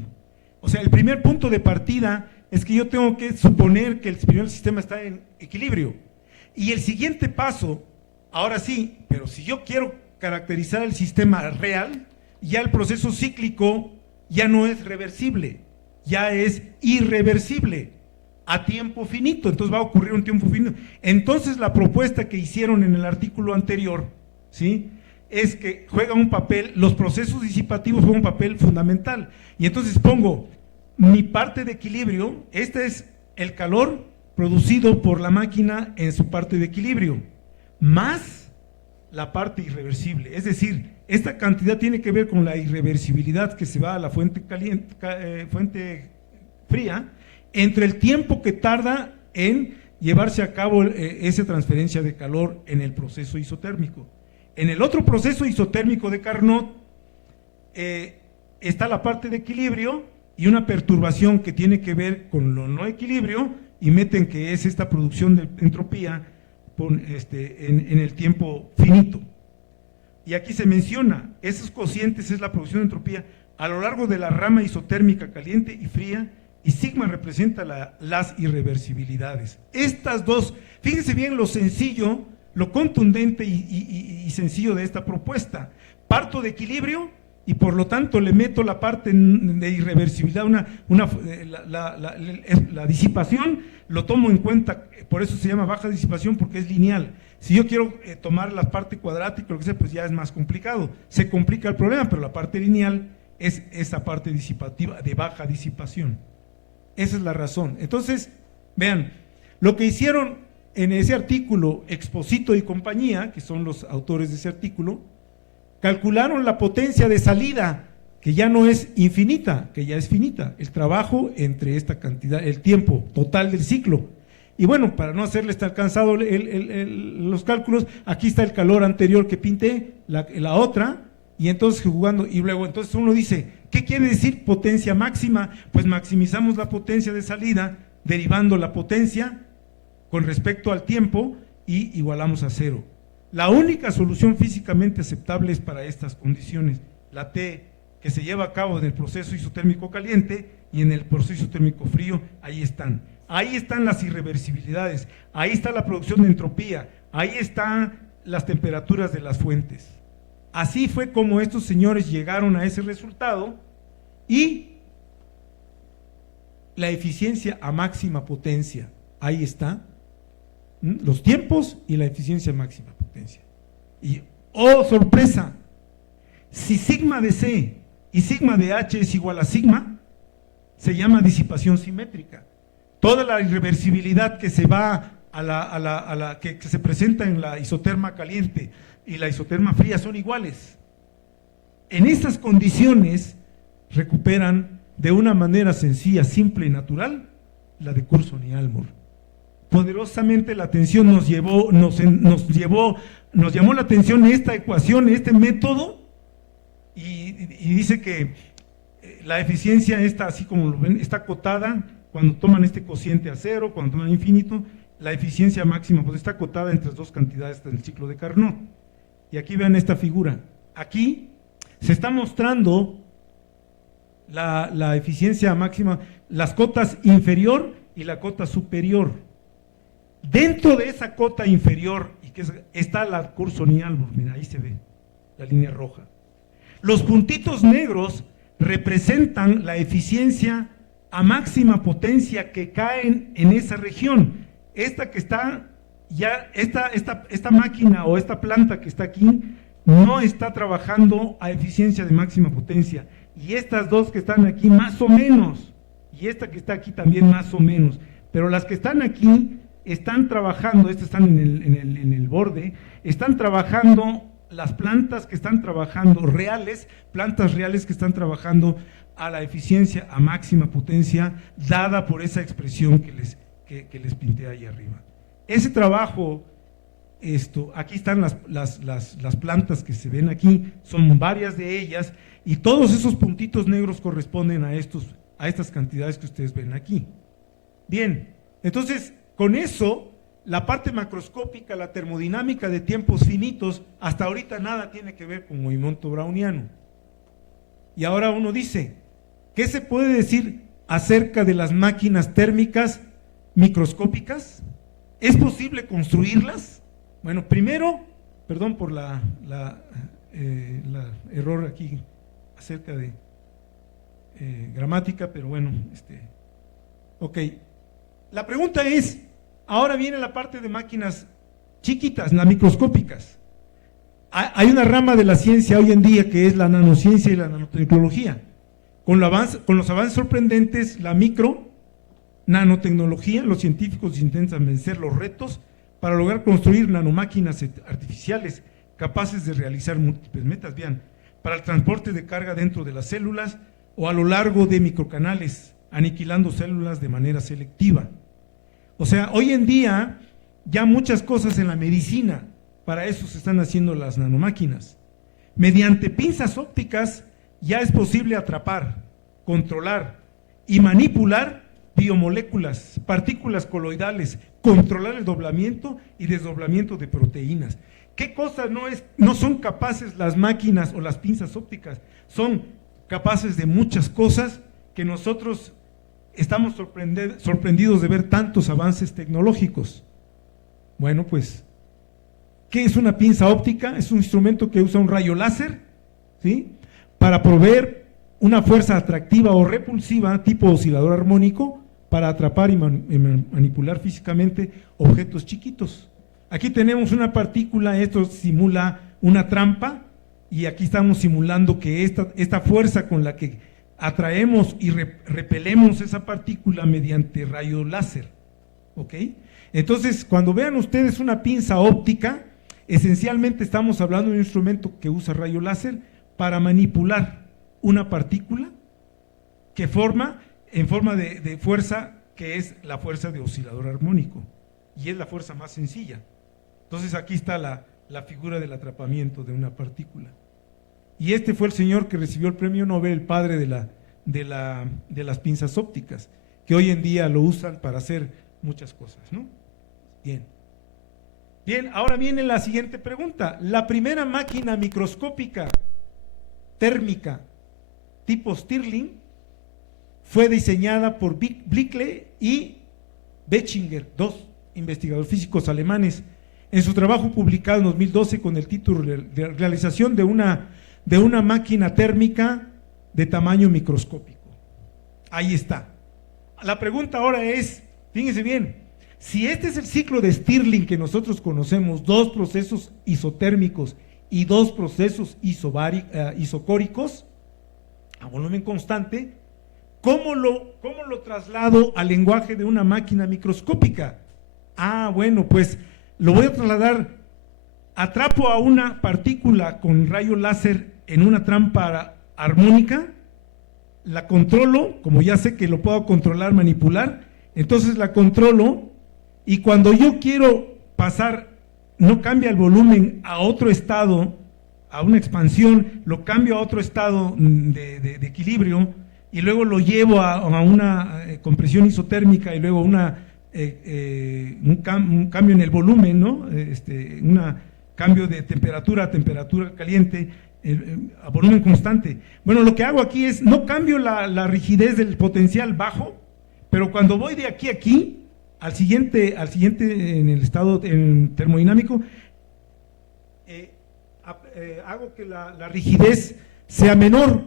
O sea, el primer punto de partida es que yo tengo que suponer que el primer sistema está en equilibrio. Y el siguiente paso, ahora sí, pero si yo quiero caracterizar el sistema real, ya el proceso cíclico ya no es reversible, ya es irreversible a tiempo finito, entonces va a ocurrir un tiempo finito. Entonces la propuesta que hicieron en el artículo anterior, ¿sí?, es que juega un papel, los procesos disipativos juegan un papel fundamental, y entonces pongo mi parte de equilibrio, este es el calor producido por la máquina en su parte de equilibrio, más la parte irreversible, es decir, esta cantidad tiene que ver con la irreversibilidad que se va a la fuente caliente, fuente fría, entre el tiempo que tarda en llevarse a cabo esa transferencia de calor en el proceso isotérmico. En el otro proceso isotérmico de Carnot está la parte de equilibrio y una perturbación que tiene que ver con lo no equilibrio, y meten que es esta producción de entropía en el tiempo finito. Y aquí se menciona, esos cocientes es la producción de entropía a lo largo de la rama isotérmica caliente y fría, y sigma representa las irreversibilidades. Estas dos, fíjense bien lo sencillo, lo contundente y sencillo de esta propuesta. Parto de equilibrio y por lo tanto le meto la parte de irreversibilidad, la disipación, lo tomo en cuenta, por eso se llama baja disipación, porque es lineal. Si yo quiero tomar la parte cuadrática, lo que sea, pues ya es más complicado, se complica el problema, pero la parte lineal es esa parte disipativa de baja disipación. Esa es la razón. Entonces, vean, lo que hicieron en ese artículo Exposito y compañía, que son los autores de ese artículo, calcularon la potencia de salida, que ya no es infinita, que ya es finita, el trabajo entre esta cantidad, el tiempo total del ciclo. Y bueno, para no hacerles tan cansado los cálculos, aquí está el calor anterior que pinté, la otra, y entonces jugando, y luego entonces uno dice, ¿qué quiere decir potencia máxima? Pues maximizamos la potencia de salida, derivando la potencia con respecto al tiempo y igualamos a cero. La única solución físicamente aceptable es para estas condiciones. La T que se lleva a cabo en el proceso isotérmico caliente y en el proceso isotérmico frío, ahí están. Ahí están las irreversibilidades, ahí está la producción de entropía, ahí están las temperaturas de las fuentes. Así fue como estos señores llegaron a ese resultado y la eficiencia a máxima potencia, ahí está, los tiempos y la eficiencia a máxima potencia. Y, oh sorpresa, si sigma de C y sigma de H es igual a sigma, se llama disipación simétrica. Toda la irreversibilidad que se va que se presenta en la isoterma caliente y la isoterma fría son iguales. En estas condiciones recuperan de una manera sencilla, simple y natural la de Curzon y Almor. Poderosamente la atención nos llamó la atención esta ecuación, este método, y dice que la eficiencia está, así como lo ven, está acotada cuando toman este cociente a cero, cuando toman infinito, la eficiencia máxima pues está acotada entre las dos cantidades del ciclo de Carnot. Y aquí vean esta figura. Aquí se está mostrando la eficiencia máxima, las cotas inferior y la cota superior. Dentro de esa cota inferior está la Curzon y Almor, mira, ahí se ve la línea roja. Los puntitos negros representan la eficiencia a máxima potencia que caen en esa región. Esta que está ya, esta máquina o esta planta que está aquí no está trabajando a eficiencia de máxima potencia, y estas dos que están aquí más o menos, y esta que está aquí también más o menos, pero las que están aquí están trabajando, estas están en el borde, están trabajando las plantas que están trabajando reales, plantas reales que están trabajando a la eficiencia a máxima potencia dada por esa expresión que les pinté ahí arriba. Ese trabajo, aquí están las plantas que se ven aquí, son varias de ellas, y todos esos puntitos negros corresponden a estas cantidades que ustedes ven aquí. Bien, entonces con eso la parte macroscópica, la termodinámica de tiempos finitos, hasta ahorita nada tiene que ver con movimiento browniano. Y ahora uno dice, ¿qué se puede decir acerca de las máquinas térmicas microscópicas? ¿Es posible construirlas? Bueno, primero, perdón por la error aquí acerca de gramática, pero bueno, ok. La pregunta es, ahora viene la parte de máquinas chiquitas, las microscópicas. Hay una rama de la ciencia hoy en día que es la nanociencia y la nanotecnología. Con los avances sorprendentes, la nanotecnología, los científicos intentan vencer los retos para lograr construir nanomáquinas artificiales capaces de realizar múltiples metas, vean, para el transporte de carga dentro de las células o a lo largo de microcanales, aniquilando células de manera selectiva. O sea, hoy en día ya muchas cosas en la medicina, para eso se están haciendo las nanomáquinas. Mediante pinzas ópticas ya es posible atrapar, controlar y manipular biomoléculas, partículas coloidales, controlar el doblamiento y desdoblamiento de proteínas. ¿Qué cosas no son capaces las máquinas o las pinzas ópticas? Son capaces de muchas cosas que nosotros estamos sorprendidos de ver tantos avances tecnológicos. Bueno, pues, ¿qué es una pinza óptica? Es un instrumento que usa un rayo láser, ¿sí?, para proveer una fuerza atractiva o repulsiva tipo oscilador armónico para atrapar y manipular físicamente objetos chiquitos. Aquí tenemos una partícula, esto simula una trampa, y aquí estamos simulando que esta fuerza con la que atraemos y repelemos esa partícula mediante rayo láser, ¿ok? Entonces, cuando vean ustedes una pinza óptica, esencialmente estamos hablando de un instrumento que usa rayo láser para manipular una partícula que en forma de fuerza, que es la fuerza de oscilador armónico, y es la fuerza más sencilla. Entonces aquí está la figura del atrapamiento de una partícula. Y este fue el señor que recibió el premio Nobel, el padre de las pinzas ópticas, que hoy en día lo usan para hacer muchas cosas, ¿no? Bien. Bien, ahora viene la siguiente pregunta. La primera máquina microscópica térmica tipo Stirling fue diseñada por Bichle y Bechinger, dos investigadores físicos alemanes, en su trabajo publicado en 2012 con el título de realización de una máquina térmica de tamaño microscópico. Ahí está. La pregunta ahora es, fíjense bien, si este es el ciclo de Stirling que nosotros conocemos, dos procesos isotérmicos y dos procesos isocóricos a volumen constante, ¿cómo lo traslado al lenguaje de una máquina microscópica? Bueno, pues lo voy a trasladar, atrapo a una partícula con rayo láser en una trampa armónica, la controlo, como ya sé que lo puedo controlar, manipular, entonces la controlo y cuando yo quiero pasar, no cambia el volumen a otro estado, a una expansión, lo cambio a otro estado de equilibrio y luego lo llevo a una compresión isotérmica y luego un cambio en el volumen, ¿no? Un cambio de temperatura a temperatura caliente, a volumen constante. Bueno, lo que hago aquí es, no cambio la rigidez del potencial bajo, pero cuando voy de aquí a aquí, al siguiente en el estado termodinámico, hago que la rigidez sea menor.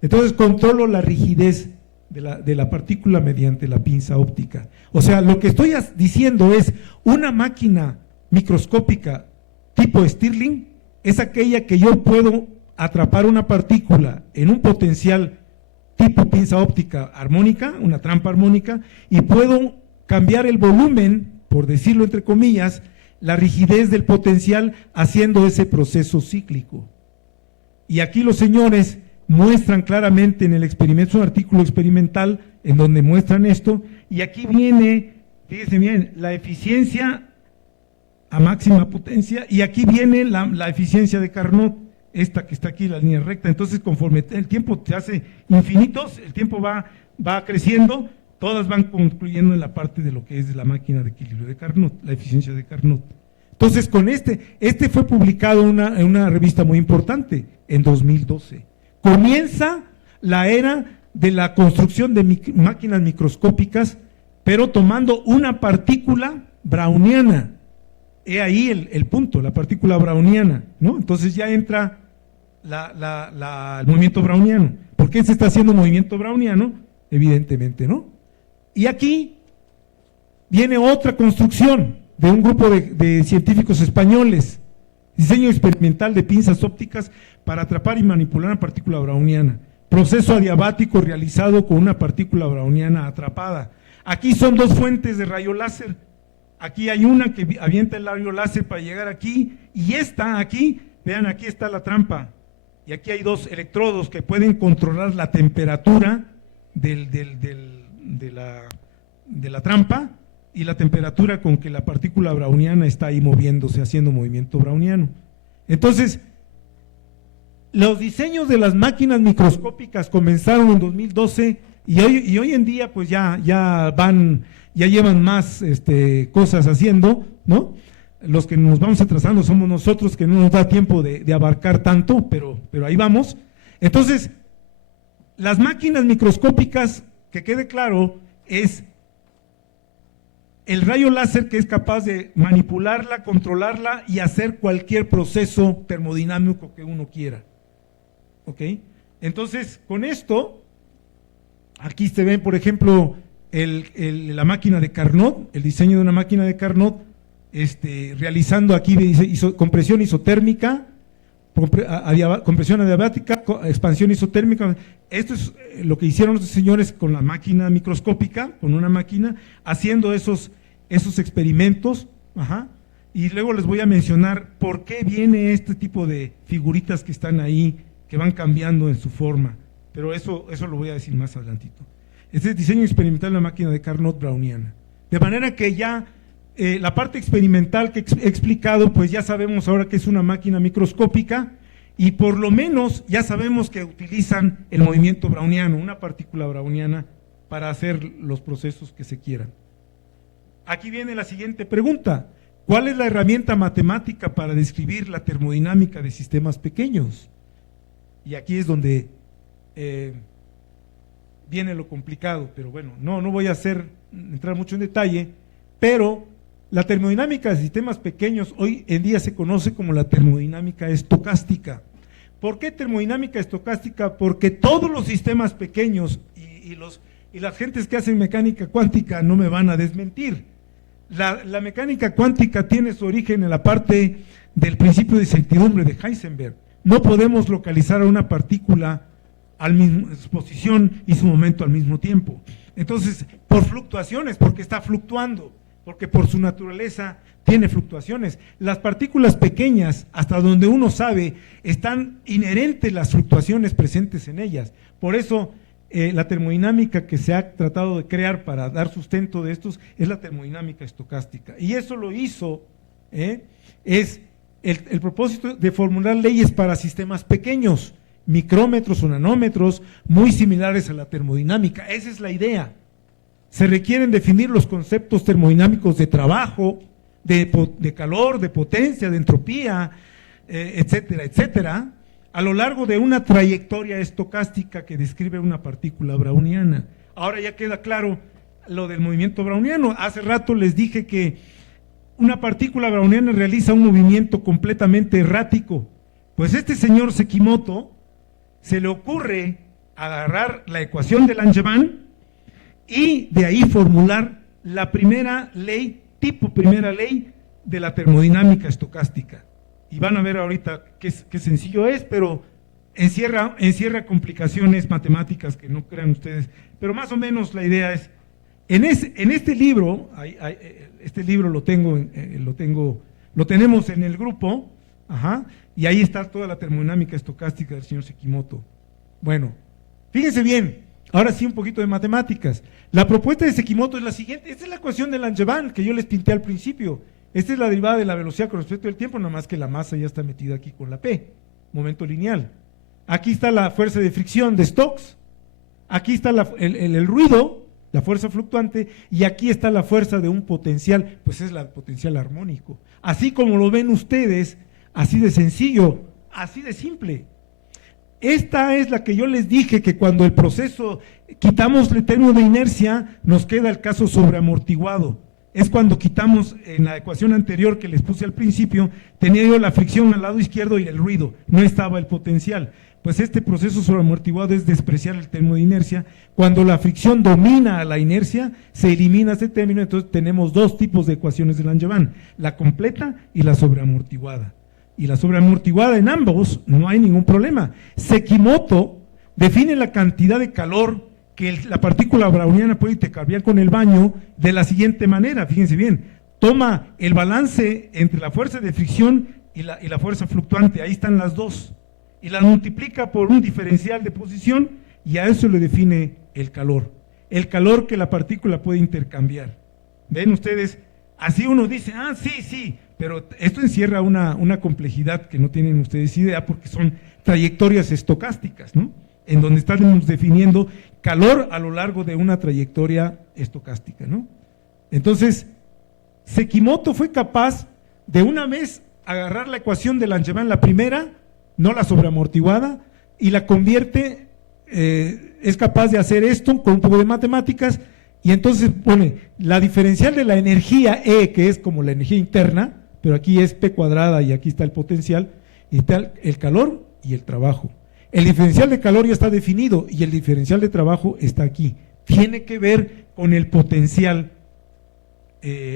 Entonces controlo la rigidez de la partícula mediante la pinza óptica. O sea, lo que estoy diciendo es, una máquina microscópica tipo Stirling es aquella que yo puedo atrapar una partícula en un potencial tipo pinza óptica armónica, una trampa armónica, y puedo cambiar el volumen, por decirlo entre comillas, la rigidez del potencial haciendo ese proceso cíclico. Y aquí los señores muestran claramente en el experimento, es un artículo experimental en donde muestran esto, y aquí viene, fíjense bien, la eficiencia a máxima potencia, y aquí viene la eficiencia de Carnot, esta que está aquí, la línea recta. Entonces, conforme el tiempo se hace infinitos, el tiempo va creciendo, todas van concluyendo en la parte de lo que es la máquina de equilibrio de Carnot, la eficiencia de Carnot. Entonces, con este fue publicado en una revista muy importante, en 2012. Comienza la era de la construcción de máquinas microscópicas, pero tomando una partícula browniana. He ahí el punto, la partícula browniana, ¿no? Entonces ya entra el movimiento browniano. ¿Por qué se está haciendo movimiento browniano? Evidentemente, ¿no? Y aquí viene otra construcción de un grupo de científicos españoles, diseño experimental de pinzas ópticas para atrapar y manipular una partícula browniana, proceso adiabático realizado con una partícula browniana atrapada. Aquí son dos fuentes de rayo láser. Aquí hay una que avienta el rayo láser para llegar aquí, y esta aquí, vean, aquí está la trampa, y aquí hay dos electrodos que pueden controlar la temperatura de la trampa y la temperatura con que la partícula browniana está ahí moviéndose, haciendo movimiento browniano. Entonces, los diseños de las máquinas microscópicas comenzaron en 2012 y hoy en día pues ya llevan más cosas haciendo, ¿no? Los que nos vamos atrasando somos nosotros, que no nos da tiempo de abarcar tanto, pero ahí vamos. Entonces, las máquinas microscópicas, que quede claro, es el rayo láser que es capaz de manipularla, controlarla y hacer cualquier proceso termodinámico que uno quiera. ¿Ok? Entonces, con esto, aquí se ven, por ejemplo, la máquina de Carnot, el diseño de una máquina de Carnot, realizando aquí compresión isotérmica, compresión adiabática, expansión isotérmica. Esto es lo que hicieron los señores con la máquina microscópica, con una máquina, haciendo esos experimentos. Y luego les voy a mencionar por qué viene este tipo de figuritas que están ahí, que van cambiando en su forma, pero eso lo voy a decir más adelantito. Este es diseño experimental de la máquina de Carnot browniana. De manera que ya la parte experimental que he explicado, pues ya sabemos ahora que es una máquina microscópica, y por lo menos ya sabemos que utilizan el movimiento browniano, una partícula browniana, para hacer los procesos que se quieran. Aquí viene la siguiente pregunta: ¿Cuál es la herramienta matemática para describir la termodinámica de sistemas pequeños? Y aquí es donde viene lo complicado, pero bueno, no voy a entrar mucho en detalle, pero la termodinámica de sistemas pequeños hoy en día se conoce como la termodinámica estocástica. ¿Por qué termodinámica estocástica? Porque todos los sistemas pequeños y las gentes que hacen mecánica cuántica no me van a desmentir. La mecánica cuántica tiene su origen en la parte del principio de incertidumbre de Heisenberg. No podemos localizar a una partícula su posición y su momento al mismo tiempo. Entonces, por fluctuaciones, porque está fluctuando, porque por su naturaleza tiene fluctuaciones. Las partículas pequeñas, hasta donde uno sabe, están inherentes las fluctuaciones presentes en ellas. Por eso, la termodinámica que se ha tratado de crear para dar sustento de estos es la termodinámica estocástica. Y eso lo hizo, es el propósito de formular leyes para sistemas pequeños, micrómetros o nanómetros, muy similares a la termodinámica. Esa es la idea. Se requieren definir los conceptos termodinámicos de trabajo, de calor, de potencia, de entropía, etcétera, etcétera, a lo largo de una trayectoria estocástica que describe una partícula browniana. Ahora ya queda claro lo del movimiento browniano. Hace rato les dije que una partícula browniana realiza un movimiento completamente errático. Pues este señor Sekimoto se le ocurre agarrar la ecuación de Langevin y de ahí formular la primera ley, primera ley de la termodinámica estocástica. Y van a ver ahorita qué sencillo es, pero encierra complicaciones matemáticas que no crean ustedes. Pero más o menos la idea es, en este libro, este libro lo tenemos en el grupo, y ahí está toda la termodinámica estocástica del señor Sekimoto. Bueno, fíjense bien, ahora sí un poquito de matemáticas. La propuesta de Sekimoto es la siguiente. Esta es la ecuación de Langevin que yo les pinté al principio. Esta es la derivada de la velocidad con respecto al tiempo, nada más que la masa ya está metida aquí con la P, momento lineal. Aquí está la fuerza de fricción de Stokes, aquí está el ruido, la fuerza fluctuante, y aquí está la fuerza de un potencial, pues es la potencial armónico. Así como lo ven ustedes, así de sencillo, así de simple. Esta es la que yo les dije que cuando el proceso, quitamos el término de inercia, nos queda el caso sobreamortiguado. Es cuando quitamos, en la ecuación anterior que les puse al principio, tenía yo la fricción al lado izquierdo y el ruido, no estaba el potencial. Pues este proceso sobreamortiguado es despreciar el término de inercia. Cuando la fricción domina a la inercia, se elimina este término, entonces tenemos dos tipos de ecuaciones de Langevin, la completa y la sobreamortiguada. Y la sobreamortiguada en ambos no hay ningún problema. Sekimoto define la cantidad de calor que la partícula browniana puede intercambiar con el baño de la siguiente manera, fíjense bien, toma el balance entre la fuerza de fricción y la fuerza fluctuante, ahí están las dos, y las multiplica por un diferencial de posición y a eso le define el calor que la partícula puede intercambiar. ¿Ven ustedes? Así uno dice, sí, pero esto encierra una complejidad que no tienen ustedes idea porque son trayectorias estocásticas, ¿no? En donde estamos definiendo calor a lo largo de una trayectoria estocástica, ¿no? Entonces, Sekimoto fue capaz de una vez agarrar la ecuación de Langevin, la primera, no la sobreamortiguada, y la convierte, es capaz de hacer esto con un poco de matemáticas, y entonces pone la diferencial de la energía E, que es como la energía interna, pero aquí es P cuadrada y aquí está el potencial, y está el calor y el trabajo. El diferencial de calor ya está definido y el diferencial de trabajo está aquí. Tiene que ver con el potencial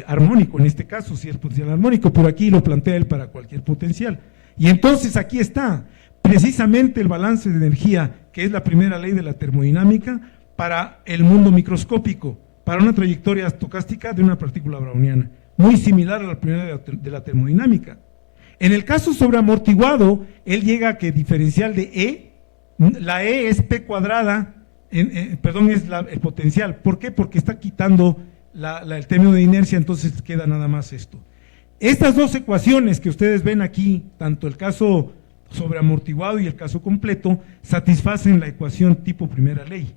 armónico, en este caso sí es potencial armónico, pero aquí lo plantea él para cualquier potencial. Y entonces aquí está precisamente el balance de energía, que es la primera ley de la termodinámica para el mundo microscópico, para una trayectoria estocástica de una partícula browniana, muy similar a la primera de la termodinámica. En el caso sobreamortiguado, él llega a que diferencial de E, la E es P cuadrada, es el potencial. ¿Por qué? Porque está quitando el término de inercia, entonces queda nada más esto. Estas dos ecuaciones que ustedes ven aquí, tanto el caso sobreamortiguado y el caso completo, satisfacen la ecuación tipo primera ley.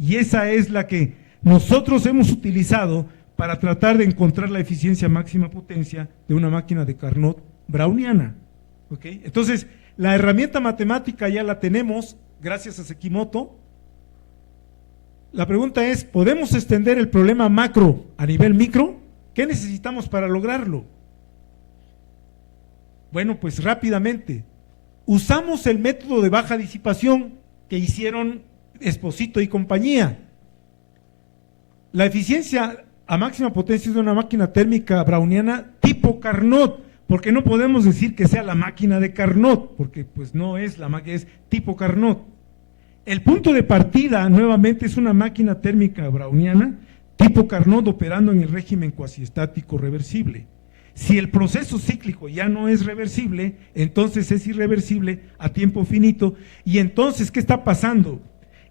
Y esa es la que nosotros hemos utilizado para tratar de encontrar la eficiencia máxima potencia de una máquina de Carnot browniana. ¿Okay? Entonces, la herramienta matemática ya la tenemos gracias a Sekimoto. La pregunta es, ¿podemos extender el problema macro a nivel micro? ¿Qué necesitamos para lograrlo? Bueno, pues rápidamente, usamos el método de baja disipación que hicieron Esposito y compañía. La eficiencia a máxima potencia es de una máquina térmica browniana tipo Carnot, porque no podemos decir que sea la máquina de Carnot, porque pues no es la máquina, es tipo Carnot. El punto de partida, nuevamente, es una máquina térmica browniana tipo Carnot operando en el régimen cuasiestático reversible. Si el proceso cíclico ya no es reversible, entonces es irreversible a tiempo finito. Y entonces, ¿qué está pasando?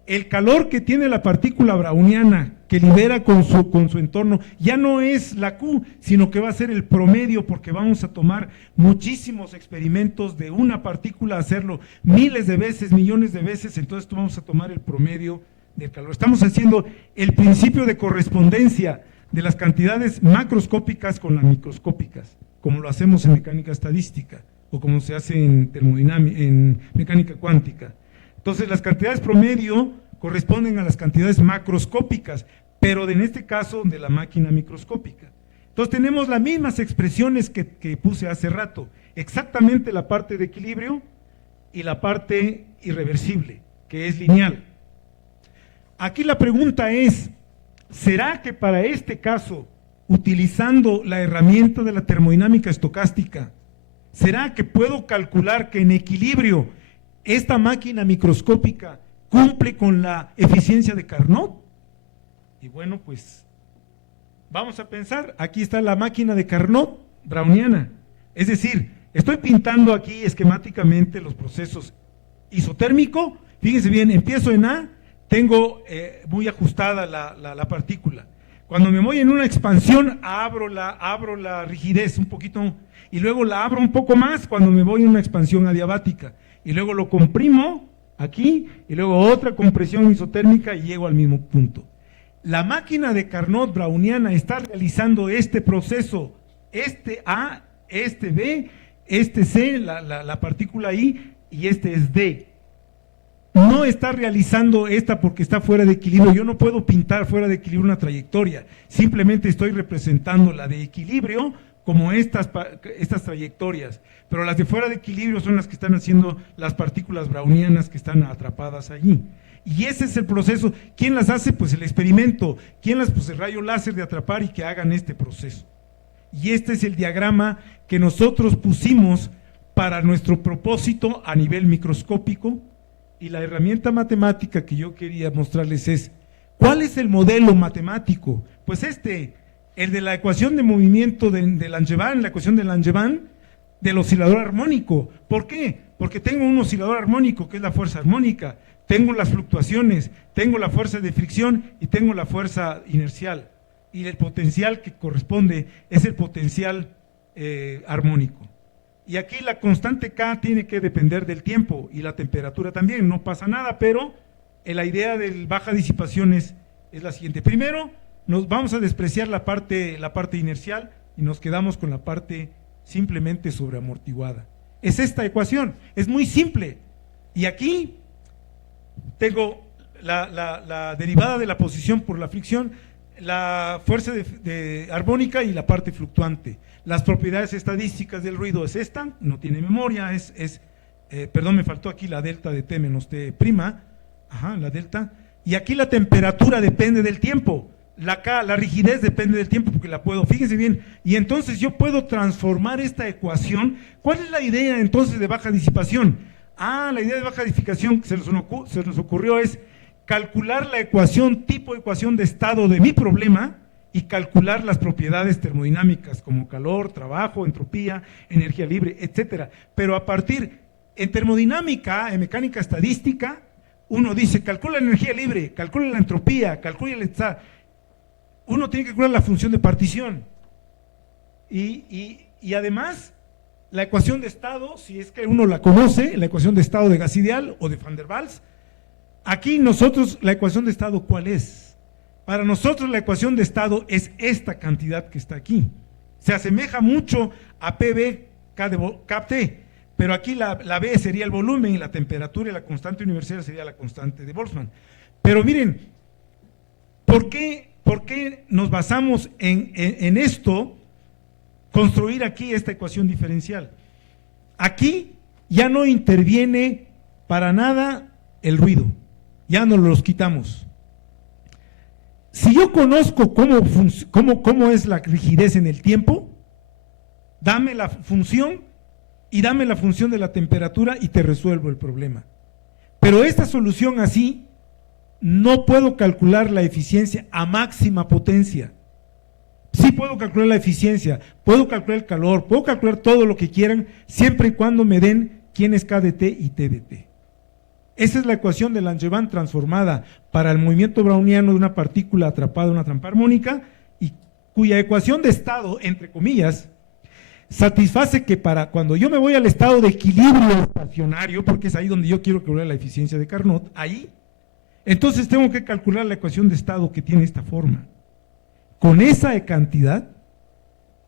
El calor que tiene la partícula browniana que libera con su entorno ya no es la Q, sino que va a ser el promedio, porque vamos a tomar muchísimos experimentos de una partícula, hacerlo miles de veces, millones de veces, entonces vamos a tomar el promedio del calor. Estamos haciendo el principio de correspondencia de las cantidades macroscópicas con las microscópicas, como lo hacemos en mecánica estadística o como se hace en mecánica cuántica. Entonces, las cantidades promedio corresponden a las cantidades macroscópicas, pero en este caso de la máquina microscópica. Entonces, tenemos las mismas expresiones que puse hace rato, exactamente la parte de equilibrio y la parte irreversible, que es lineal. Aquí la pregunta es, ¿será que para este caso, utilizando la herramienta de la termodinámica estocástica, será que puedo calcular que en equilibrio esta máquina microscópica cumple con la eficiencia de Carnot? Y bueno, pues vamos a pensar, aquí está la máquina de Carnot browniana, es decir, estoy pintando aquí esquemáticamente los procesos isotérmico. Fíjense bien, empiezo en A, tengo muy ajustada la partícula. Cuando me voy en una expansión, abro la rigidez un poquito, y luego la abro un poco más cuando me voy en una expansión adiabática, y luego lo comprimo aquí, y luego otra compresión isotérmica y llego al mismo punto. La máquina de Carnot browniana está realizando este proceso, este A, este B, este C, la partícula I, y este es D. No está realizando esta porque está fuera de equilibrio. Yo no puedo pintar fuera de equilibrio una trayectoria, simplemente estoy representando la de equilibrio como estas trayectorias, pero las de fuera de equilibrio son las que están haciendo las partículas brownianas que están atrapadas allí. Y ese es el proceso. ¿Quién las hace? Pues el experimento. ¿Quién las? Pues el rayo láser de atrapar y que hagan este proceso. Y este es el diagrama que nosotros pusimos para nuestro propósito a nivel microscópico. Y la herramienta matemática que yo quería mostrarles es, ¿cuál es el modelo matemático? Pues el de la ecuación de movimiento de Langevin, la ecuación de Langevin, del oscilador armónico. ¿Por qué? Porque tengo un oscilador armónico que es la fuerza armónica, tengo las fluctuaciones, tengo la fuerza de fricción y tengo la fuerza inercial. Y el potencial que corresponde es el potencial armónico. Y aquí la constante K tiene que depender del tiempo y la temperatura también, no pasa nada, pero la idea de baja disipación es la siguiente. Primero, nos vamos a despreciar la parte inercial y nos quedamos con la parte simplemente sobreamortiguada. Es esta ecuación, es muy simple. Y aquí tengo la derivada de la posición por la fricción, la fuerza armónica y la parte fluctuante. Las propiedades estadísticas del ruido es esta, no tiene memoria, perdón, me faltó aquí la delta de T menos T prima, la delta, y aquí la temperatura depende del tiempo, la rigidez depende del tiempo porque la puedo, fíjense bien, y entonces yo puedo transformar esta ecuación. ¿Cuál es la idea entonces de baja disipación? La idea de baja disipación que se nos ocurrió es calcular la ecuación tipo ecuación de estado de mi problema y calcular las propiedades termodinámicas como calor, trabajo, entropía, energía libre, etcétera. Pero a partir, en termodinámica, en mecánica estadística, uno dice, calcula la energía libre, calcula la entropía, calcula el estado. Uno tiene que calcular la función de partición. Y además, la ecuación de estado, si es que uno la conoce, la ecuación de estado de gas ideal o de Van der Waals, aquí nosotros, la ecuación de estado, ¿cuál es? Para nosotros la ecuación de estado es esta cantidad que está aquí. Se asemeja mucho a PV KT, pero aquí la B sería el volumen y la temperatura y la constante universal sería la constante de Boltzmann. Pero miren, ¿por qué nos basamos en esto, construir aquí esta ecuación diferencial? Aquí ya no interviene para nada el ruido, ya nos los quitamos. Si yo conozco cómo es la rigidez en el tiempo, dame la función y dame la función de la temperatura y te resuelvo el problema. Pero esta solución así, no puedo calcular la eficiencia a máxima potencia. Sí puedo calcular la eficiencia, puedo calcular el calor, puedo calcular todo lo que quieran, siempre y cuando me den quién es KdT y TdT. Esa es la ecuación de Langevin transformada para el movimiento browniano de una partícula atrapada en una trampa armónica y cuya ecuación de estado, entre comillas, satisface que para cuando yo me voy al estado de equilibrio estacionario, porque es ahí donde yo quiero calcular la eficiencia de Carnot, ahí, entonces tengo que calcular la ecuación de estado que tiene esta forma. Con esa cantidad,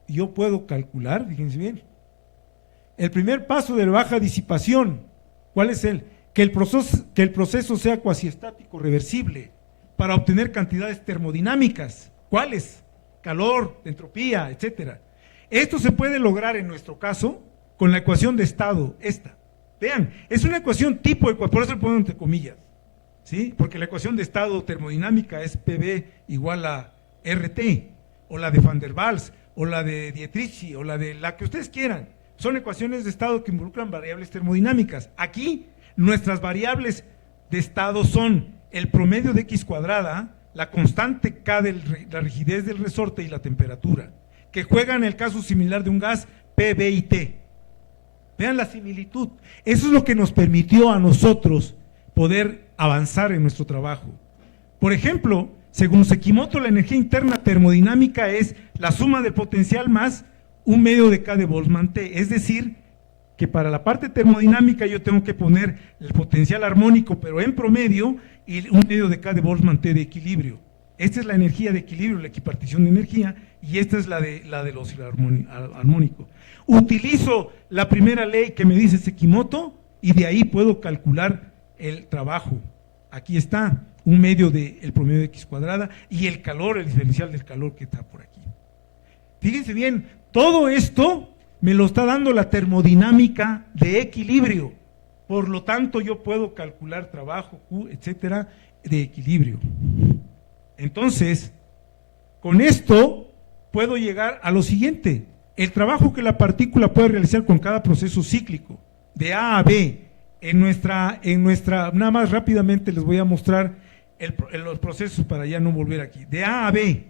yo puedo calcular, fíjense bien, el primer paso de la baja disipación. ¿Cuál es el? Que el proceso sea cuasiestático reversible para obtener cantidades termodinámicas. ¿Cuáles? Calor, entropía, etcétera. Esto se puede lograr en nuestro caso con la ecuación de estado, esta. Vean, es una ecuación tipo, por eso le pongo entre comillas, ¿sí? Porque la ecuación de estado termodinámica es PV igual a RT, o la de Van der Waals, o la de Dietrichi, o la de la que ustedes quieran. Son ecuaciones de estado que involucran variables termodinámicas. Aquí, nuestras variables de estado son el promedio de X cuadrada, la constante K de la rigidez del resorte y la temperatura, que juegan en el caso similar de un gas P, B y T. Vean la similitud. Eso es lo que nos permitió a nosotros poder avanzar en nuestro trabajo. Por ejemplo, según Sekimoto, la energía interna termodinámica es la suma del potencial más un medio de K de Boltzmann T, es decir, que para la parte termodinámica yo tengo que poner el potencial armónico, pero en promedio, y un medio de K de Boltzmann T de equilibrio. Esta es la energía de equilibrio, la equipartición de energía, y esta es la del oscilador armónico. Utilizo la primera ley que me dice Sekimoto, y de ahí puedo calcular el trabajo. Aquí está, un medio del promedio de X cuadrada, y el calor, el diferencial del calor que está por aquí. Fíjense bien, todo esto me lo está dando la termodinámica de equilibrio. Por lo tanto, yo puedo calcular trabajo, Q, etcétera, de equilibrio. Entonces, con esto puedo llegar a lo siguiente: el trabajo que la partícula puede realizar con cada proceso cíclico, de A a B, en nuestra, nada más rápidamente les voy a mostrar los procesos para ya no volver aquí. De A a B,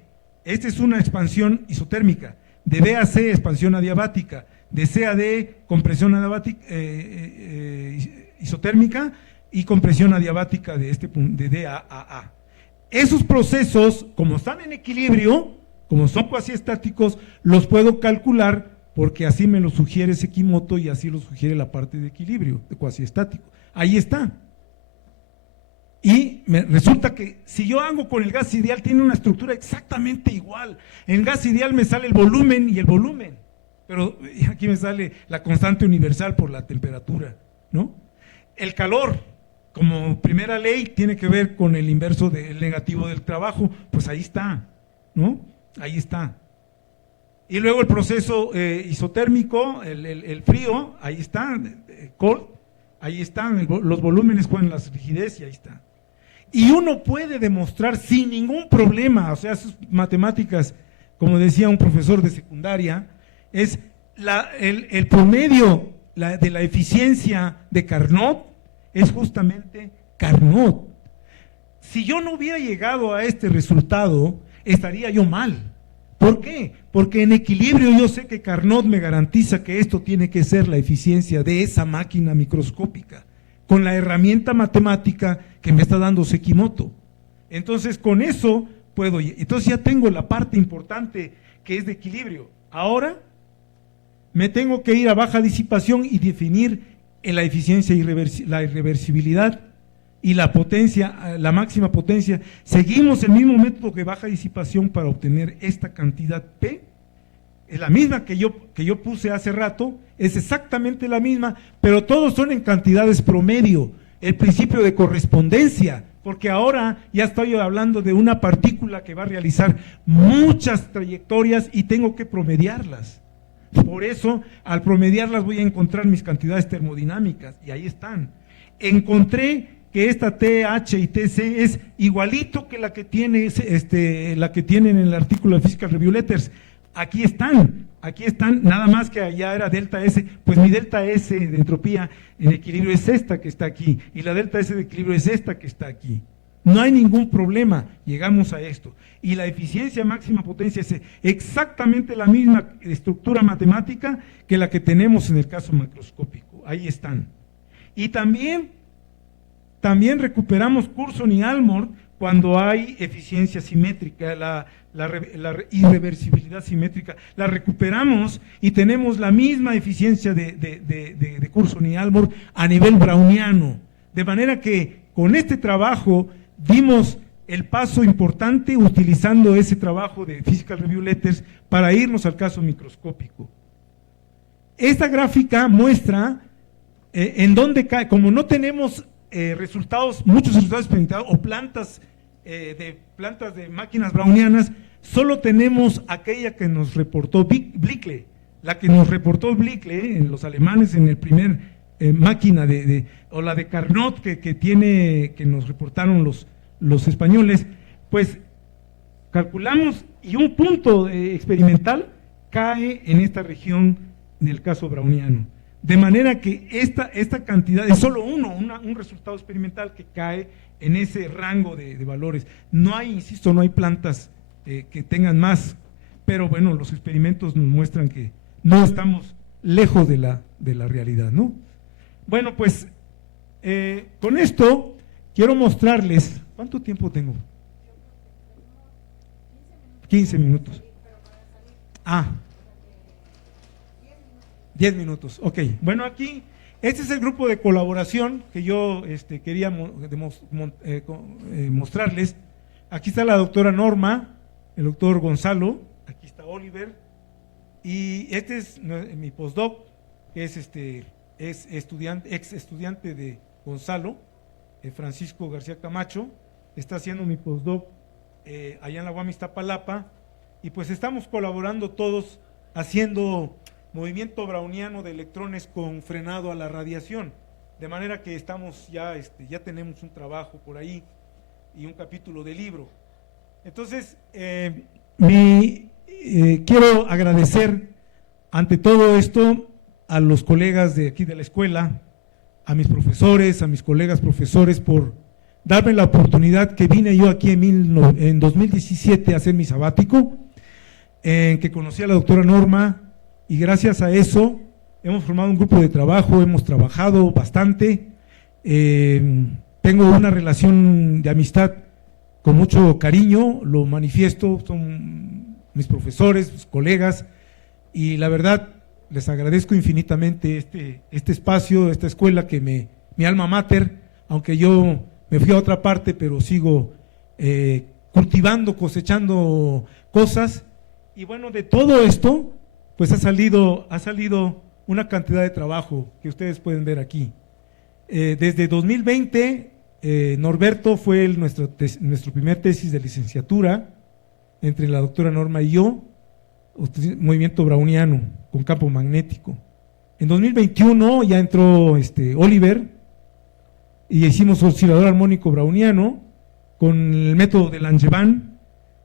esta es una expansión isotérmica. De B a C, expansión adiabática. De C a D, compresión adiabática, isotérmica, y compresión adiabática de D a A. Esos procesos, como están en equilibrio, como son cuasiestáticos, los puedo calcular porque así me lo sugiere Sekimoto y así lo sugiere la parte de equilibrio, de cuasiestático. Ahí está. Y resulta que si yo hago con el gas ideal, tiene una estructura exactamente igual. En el gas ideal me sale el volumen y el volumen, pero aquí me sale la constante universal por la temperatura, ¿no? El calor, como primera ley, tiene que ver con el inverso del negativo del trabajo, pues ahí está, ¿no? Ahí está. Y luego el proceso isotérmico, el frío, ahí está, cold, ahí están, los volúmenes juegan la rigidez y ahí está. Y uno puede demostrar sin ningún problema, o sea, sus matemáticas, como decía un profesor de secundaria, es el promedio de la eficiencia de Carnot, es justamente Carnot. Si yo no hubiera llegado a este resultado, estaría yo mal. ¿Por qué? Porque en equilibrio yo sé que Carnot me garantiza que esto tiene que ser la eficiencia de esa máquina microscópica, con la herramienta matemática que me está dando Sekimoto. Entonces, con eso puedo, entonces ya tengo la parte importante que es de equilibrio. Ahora me tengo que ir a baja disipación y definir la eficiencia y la irreversibilidad y la potencia, la máxima potencia, seguimos el mismo método que baja disipación para obtener esta cantidad P. Es la misma que yo puse hace rato, es exactamente la misma, pero todos son en cantidades promedio, el principio de correspondencia, porque ahora ya estoy hablando de una partícula que va a realizar muchas trayectorias y tengo que promediarlas. Por eso, al promediarlas voy a encontrar mis cantidades termodinámicas, y ahí están. Encontré que esta TH y TC es igualito que la que tienen en el artículo de Physical Review Letters. Aquí están, nada más que allá era delta S, pues mi delta S de entropía en equilibrio es esta que está aquí, y la delta S de equilibrio es esta que está aquí. No hay ningún problema, llegamos a esto. Y la eficiencia máxima potencia es exactamente la misma estructura matemática que la que tenemos en el caso macroscópico, ahí están. Y también recuperamos Curzon y Almord cuando hay eficiencia simétrica, la irreversibilidad simétrica, la recuperamos y tenemos la misma eficiencia de Curzon y Almord a nivel browniano. De manera que con este trabajo dimos el paso importante utilizando ese trabajo de Physical Review Letters para irnos al caso microscópico. Esta gráfica muestra en dónde cae, como no tenemos muchos resultados experimentados o plantas de máquinas brownianas, solo tenemos aquella que nos reportó Blickle, la que nos reportó Blickle, en los alemanes en el primer máquina o la de Carnot que nos reportaron los españoles, pues calculamos y un punto experimental cae en esta región del caso browniano. De manera que esta cantidad es solo un resultado experimental que cae en ese rango de valores. No hay, insisto, no hay plantas que tengan más, pero bueno, los experimentos nos muestran que no estamos lejos de la realidad, ¿no? Bueno, pues con esto quiero mostrarles, ¿cuánto tiempo tengo? 15 minutos. 10 minutos, ok. Bueno, aquí, este es el grupo de colaboración que yo quería mostrarles. Aquí está la doctora Norma, el doctor Gonzalo, aquí está Oliver, y este es mi postdoc, que es ex estudiante de Gonzalo, Francisco García Camacho, está haciendo mi postdoc allá en la UAM Iztapalapa, y pues estamos colaborando todos haciendo movimiento browniano de electrones con frenado a la radiación, de manera que estamos ya tenemos un trabajo por ahí y un capítulo de libro. Entonces, quiero agradecer ante todo esto a los colegas de aquí de la escuela, a mis profesores, a mis colegas profesores por darme la oportunidad que vine yo aquí en 2017 a hacer mi sabático, en que conocí a la doctora Norma, y gracias a eso hemos formado un grupo de trabajo, hemos trabajado bastante, tengo una relación de amistad con mucho cariño, lo manifiesto, son mis profesores, mis colegas, y la verdad les agradezco infinitamente este espacio, esta escuela que mi alma mater, aunque yo me fui a otra parte, pero sigo cultivando, cosechando cosas, y bueno, de todo esto pues ha salido una cantidad de trabajo que ustedes pueden ver aquí. Desde 2020, Norberto fue nuestro primer tesis de licenciatura, entre la doctora Norma y yo, movimiento browniano con campo magnético. En 2021 ya entró Oliver y hicimos oscilador armónico browniano con el método de Langevin.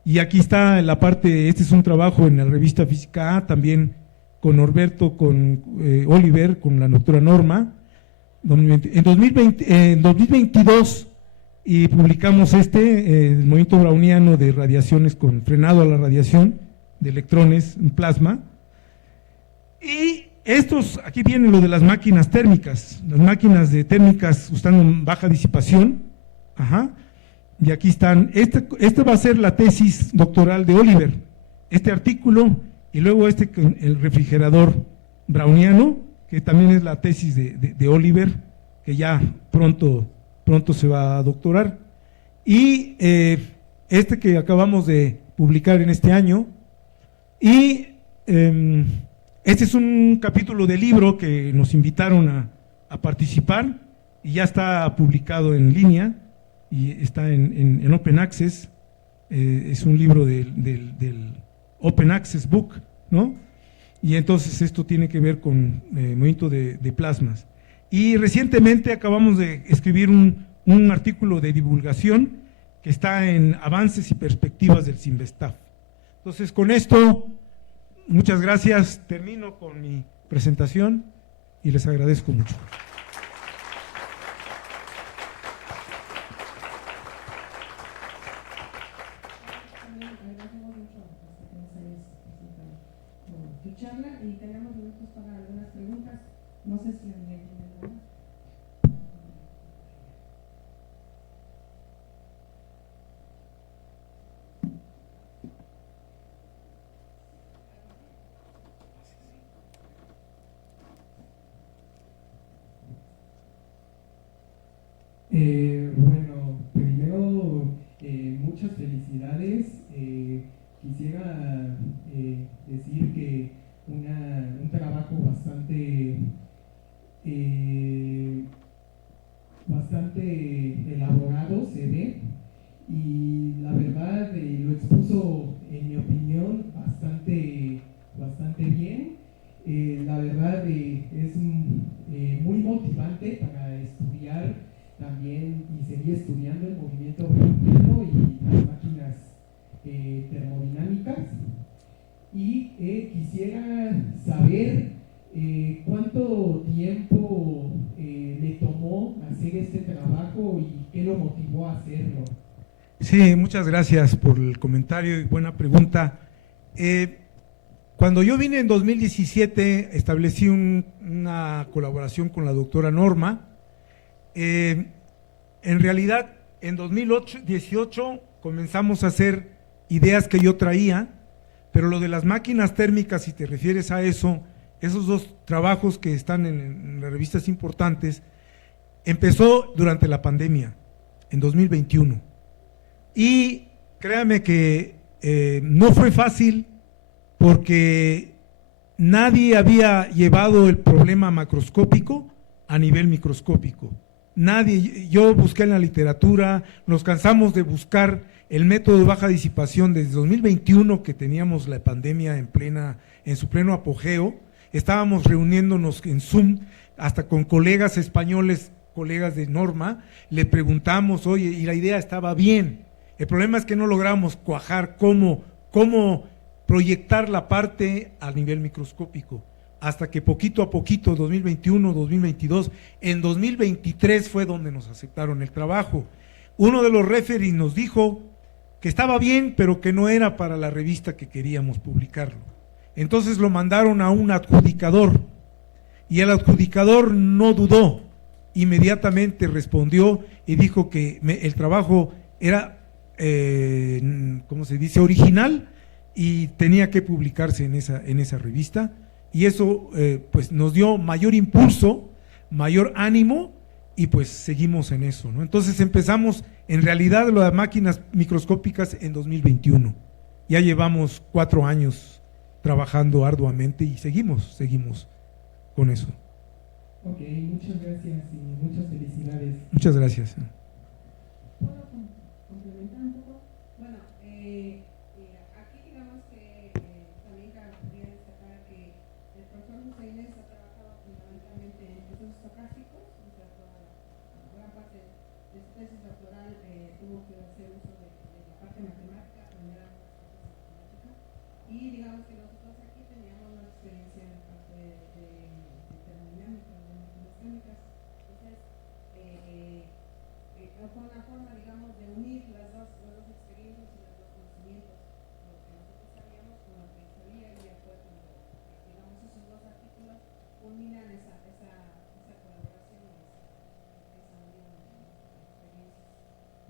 Y aquí está la parte, este es un trabajo en la revista Física A, también con Norberto, con Oliver, con la doctora Norma. En 2022 y publicamos el movimiento browniano de radiaciones con frenado a la radiación de electrones en plasma. Y aquí viene lo de las máquinas térmicas, las máquinas térmicas usando baja disipación. Y aquí están, esta va a ser la tesis doctoral de Oliver, este artículo, y luego el refrigerador browniano, que también es la tesis de Oliver, que ya pronto pronto se va a doctorar. Y este que acabamos de publicar en este año, y este es un capítulo del libro que nos invitaron a participar, y ya está publicado en línea, y está en Open Access. Es un libro del Open Access Book, ¿no? Y entonces esto tiene que ver con movimiento de plasmas. Y recientemente acabamos de escribir un artículo de divulgación que está en Avances y Perspectivas del CINVESTAF. Entonces, con esto, muchas gracias. Termino con mi presentación y les agradezco mucho. Tu charla y tenemos minutos para algunas preguntas. No sé si alguien tiene alguna. Bueno, primero, muchas felicidades. Quisiera decir que un trabajo bastante elaborado se ve, y la verdad lo expuso, en mi opinión, bastante bien. La verdad es muy motivante para estudiar también y seguir estudiando el movimiento browniano y las máquinas termodinámicas. Y quisiera saber cuánto tiempo le tomó hacer este trabajo y qué lo motivó a hacerlo. Sí, muchas gracias por el comentario y buena pregunta. Cuando yo vine en 2017, establecí una colaboración con la doctora Norma. En realidad, en 2018 comenzamos a hacer ideas que yo traía, pero lo de las máquinas térmicas, si te refieres a eso, esos dos trabajos que están en las revistas importantes, empezó durante la pandemia, en 2021. Y créame que no fue fácil, porque nadie había llevado el problema macroscópico a nivel microscópico. Nadie. Yo busqué en la literatura, nos cansamos de buscar el método de baja disipación desde 2021, que teníamos la pandemia en su pleno apogeo. Estábamos reuniéndonos en Zoom, hasta con colegas españoles, colegas de Norma, le preguntamos, oye, y la idea estaba bien. El problema es que no logramos cuajar cómo proyectar la parte a nivel microscópico, hasta que poquito a poquito, 2021, 2022, en 2023 fue donde nos aceptaron el trabajo. Uno de los referees nos dijo que estaba bien, pero que no era para la revista que queríamos publicarlo. Entonces lo mandaron a un adjudicador, y el adjudicador no dudó, inmediatamente respondió y dijo que el trabajo era, ¿cómo se dice?, original, y tenía que publicarse en esa revista. Y eso pues nos dio mayor impulso, mayor ánimo, y pues seguimos en eso, ¿no? Entonces empezamos en realidad lo de máquinas microscópicas en 2021. Ya llevamos 4 años trabajando arduamente y seguimos con eso. Ok, muchas gracias y muchas felicidades. Muchas gracias. ¿Puedo complementar un poco? Bueno, aquí digamos que también quería destacar que el profesor Husseines ha trabajado fundamentalmente en procesos estocásticos, o sea, toda la gran parte de su tesis doctoral tuvo que hacer uso de la parte matemática, aprender a hacer matemática, y digamos que nosotros aquí teníamos una experiencia en la parte de termodinámica, de máquinas químicas. Entonces, fue una forma, digamos, de unir las dos experiencias y los dos conocimientos, lo que nosotros sabíamos con lo que él sabía, y ya fue cuando, digamos, esos dos artículos culminan esa colaboración y esa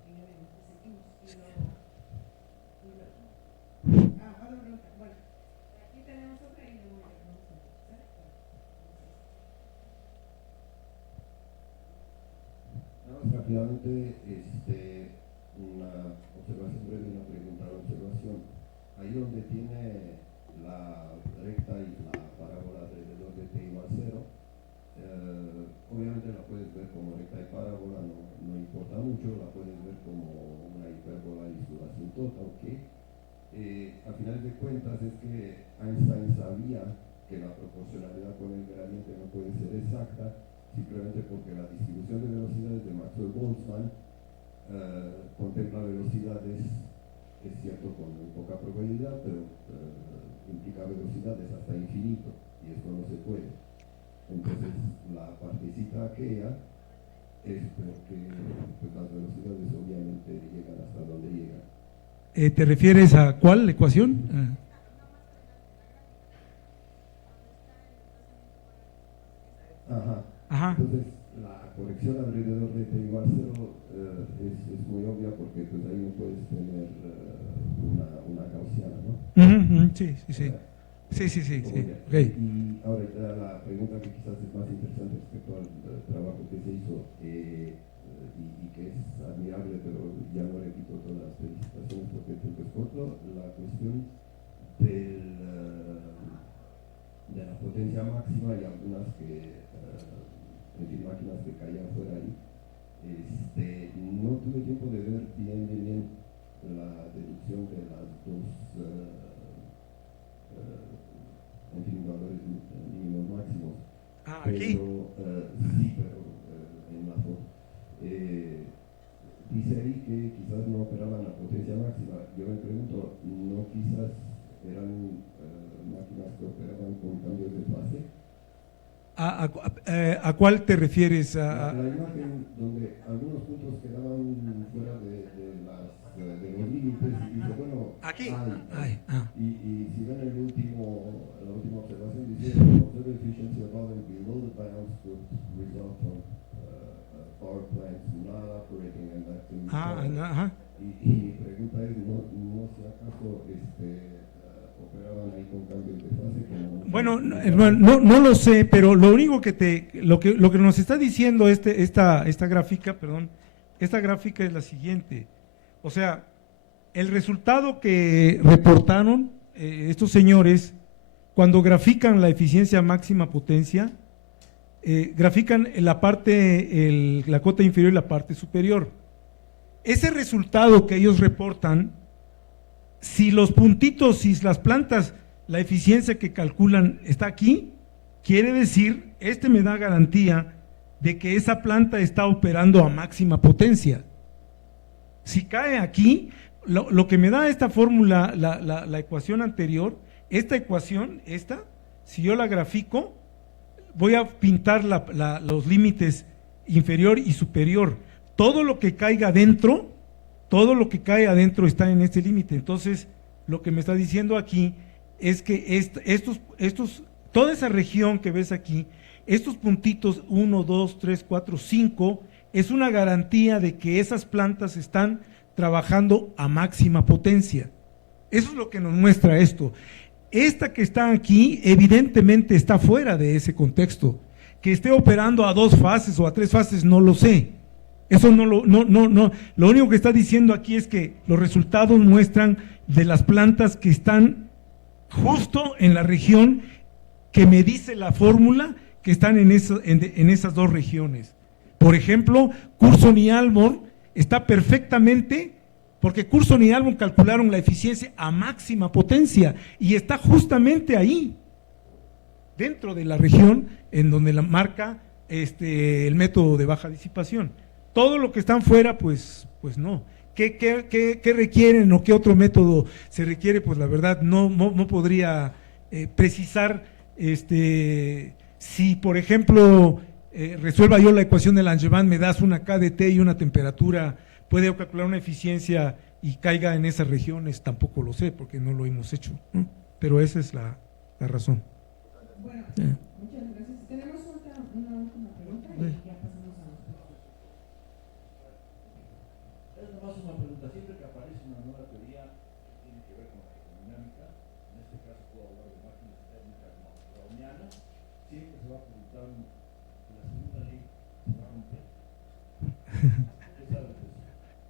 unión de experiencias que sentimos. Otra pregunta. Bueno, aquí tenemos otra y luego vamos a empezar. Vamos a rápidamente, una observación breve y una pregunta a la observación. Ahí donde tiene la recta y la parábola alrededor de t igual 0, obviamente la puedes ver como recta y parábola, no importa mucho, la puedes ver como una hipérbola y su asintota, aunque a final de cuentas es que Einstein sabía que la proporcionalidad con el gradiente no puede ser exacta, simplemente porque la distribución de velocidades de Maxwell-Boltzmann contempla velocidades, es cierto, con muy poca probabilidad, pero implica velocidades hasta infinito, y esto no se puede. Entonces, la partecita aquella es porque pues, las velocidades obviamente llegan hasta donde llegan. ¿Te refieres a cuál ecuación? Ajá. Ajá. Entonces, la corrección alrededor de t igual 0 es muy obvia porque pues ahí no puedes tener una gaussiana, ¿no? Sí, sí, sí. Sí, sí, sí, sí. Okay. Y ahora la pregunta que quizás es más interesante respecto al trabajo que se hizo y que es admirable, pero ya no repito todas las felicitaciones porque el tiempo es corto, la cuestión de la potencia máxima y algunas que, en fin, máquinas que caían fuera ahí. No tuve tiempo de ver bien la deducción de las dos en fin, valores mínimos máximos. Aquí. Sí, pero en la foto. Dice ahí que quizás no operaban a potencia máxima. Yo me pregunto, ¿no quizás eran máquinas que operaban con cambios de fase? ¿A cuál te refieres? La imagen donde algunos puntos quedaban fuera de los límites y dice, bueno, aquí. Y si ven la última observación, dice, observe efficiency above and below the bounds could result from power plants not operating and that y mi pregunta es, ¿no si acaso operaban ahí con cambios de fase? Bueno, hermano, no lo sé, pero lo único lo que nos está diciendo esta gráfica, perdón, esta gráfica es la siguiente. O sea, el resultado que reportaron estos señores cuando grafican la eficiencia máxima potencia, grafican la cota inferior y la parte superior. Ese resultado que ellos reportan, si los puntitos, si las plantas, la eficiencia que calculan está aquí, quiere decir, me da garantía de que esa planta está operando a máxima potencia. Si cae aquí, lo que me da esta fórmula, la ecuación anterior, esta ecuación, si yo la grafico, voy a pintar los límites inferior y superior. Todo lo que caiga adentro, todo lo que cae adentro está en este límite. Entonces, lo que me está diciendo aquí es que toda esa región que ves aquí, estos puntitos 1, 2, 3, 4, 5, es una garantía de que esas plantas están trabajando a máxima potencia. Eso es lo que nos muestra esto. Esta que está aquí, evidentemente está fuera de ese contexto. Que esté operando a 2 fases o a 3 fases, no lo sé. Eso no. Lo único que está diciendo aquí es que los resultados muestran de las plantas que están justo en la región que me dice la fórmula que están en esas dos regiones. Por ejemplo, Curzon y Almond está perfectamente, porque Curzon y Almond calcularon la eficiencia a máxima potencia y está justamente ahí, dentro de la región en donde la marca el método de baja disipación. Todo lo que están fuera, pues no. ¿Qué requieren o qué otro método se requiere? Pues la verdad no podría precisar si, por ejemplo, resuelva yo la ecuación de Langevin, me das una KDT y una temperatura, puede calcular una eficiencia y caiga en esas regiones, tampoco lo sé porque no lo hemos hecho, ¿no? Pero esa es la razón. Bueno, muchas gracias. Tenemos una última pregunta y ya pasamos a los preguntas. Es nomás una pregunta. Siempre que aparece una nueva teoría que tiene que ver con la termodinámica, en este caso puedo hablar de máquinas térmicas brownianas, siempre se va a preguntar, la segunda ley se va a romper.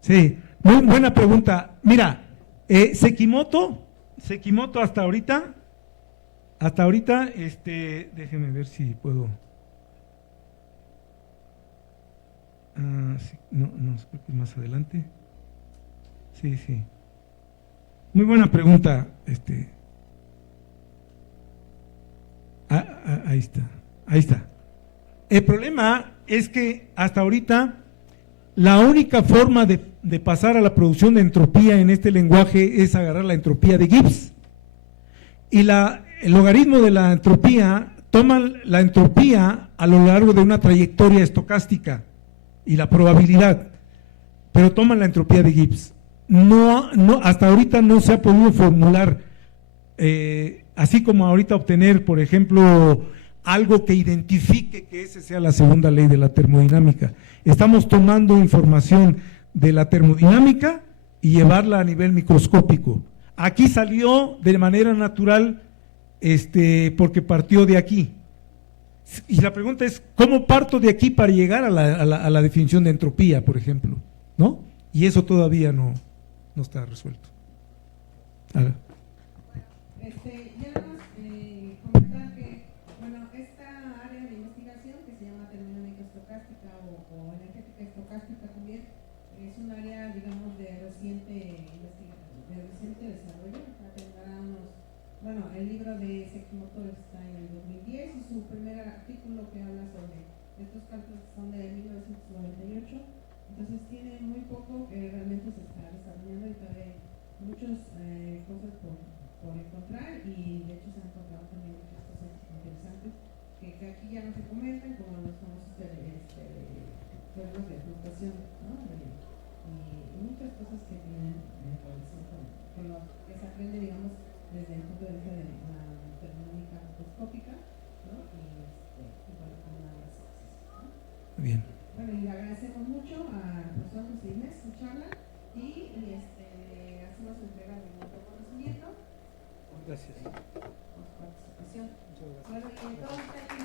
Sí, muy buena pregunta. Mira, Sekimoto hasta ahorita, déjeme ver si puedo. Sí, no, creo que más adelante. Sí. Muy buena pregunta, ahí está. El problema es que hasta ahorita la única forma de pasar a la producción de entropía en este lenguaje es agarrar la entropía de Gibbs. Y el logaritmo de la entropía toma la entropía a lo largo de una trayectoria estocástica y la probabilidad, pero toman la entropía de Gibbs. No, hasta ahorita no se ha podido formular, así como ahorita obtener, por ejemplo, algo que identifique que esa sea la segunda ley de la termodinámica. Estamos tomando información de la termodinámica y llevarla a nivel microscópico. Aquí salió de manera natural, porque partió de aquí. Y la pregunta es, ¿cómo parto de aquí para llegar a la definición de entropía, por ejemplo? ¿No? Y eso todavía no está resuelto. Bueno, ya nada más comentar que, bueno, esta área de investigación que se llama termodinámica estocástica o energética estocástica también, es un área, digamos, de reciente desarrollo. Bueno, el libro de Sekimoto está en el 2010 y su primer artículo que habla sobre estos cálculos son de 1998. Entonces tiene muy poco que realmente se está desarrollando y todavía hay muchas cosas por encontrar, y de hecho se han encontrado también muchas cosas interesantes que aquí ya no se comentan, como los famosos teoremas de fluctuación, ¿no? Y muchas cosas que tienen relación con lo que se aprende, digamos, desde el punto de vista de la termodinámica macroscópica, ¿no? Y bueno, con las ¿no? Bien. Bueno, y le agradecemos mucho al profesor José Inés su charla y hacemos entrega de nuestro conocimiento. Gracias. Por su participación. Bueno, y entonces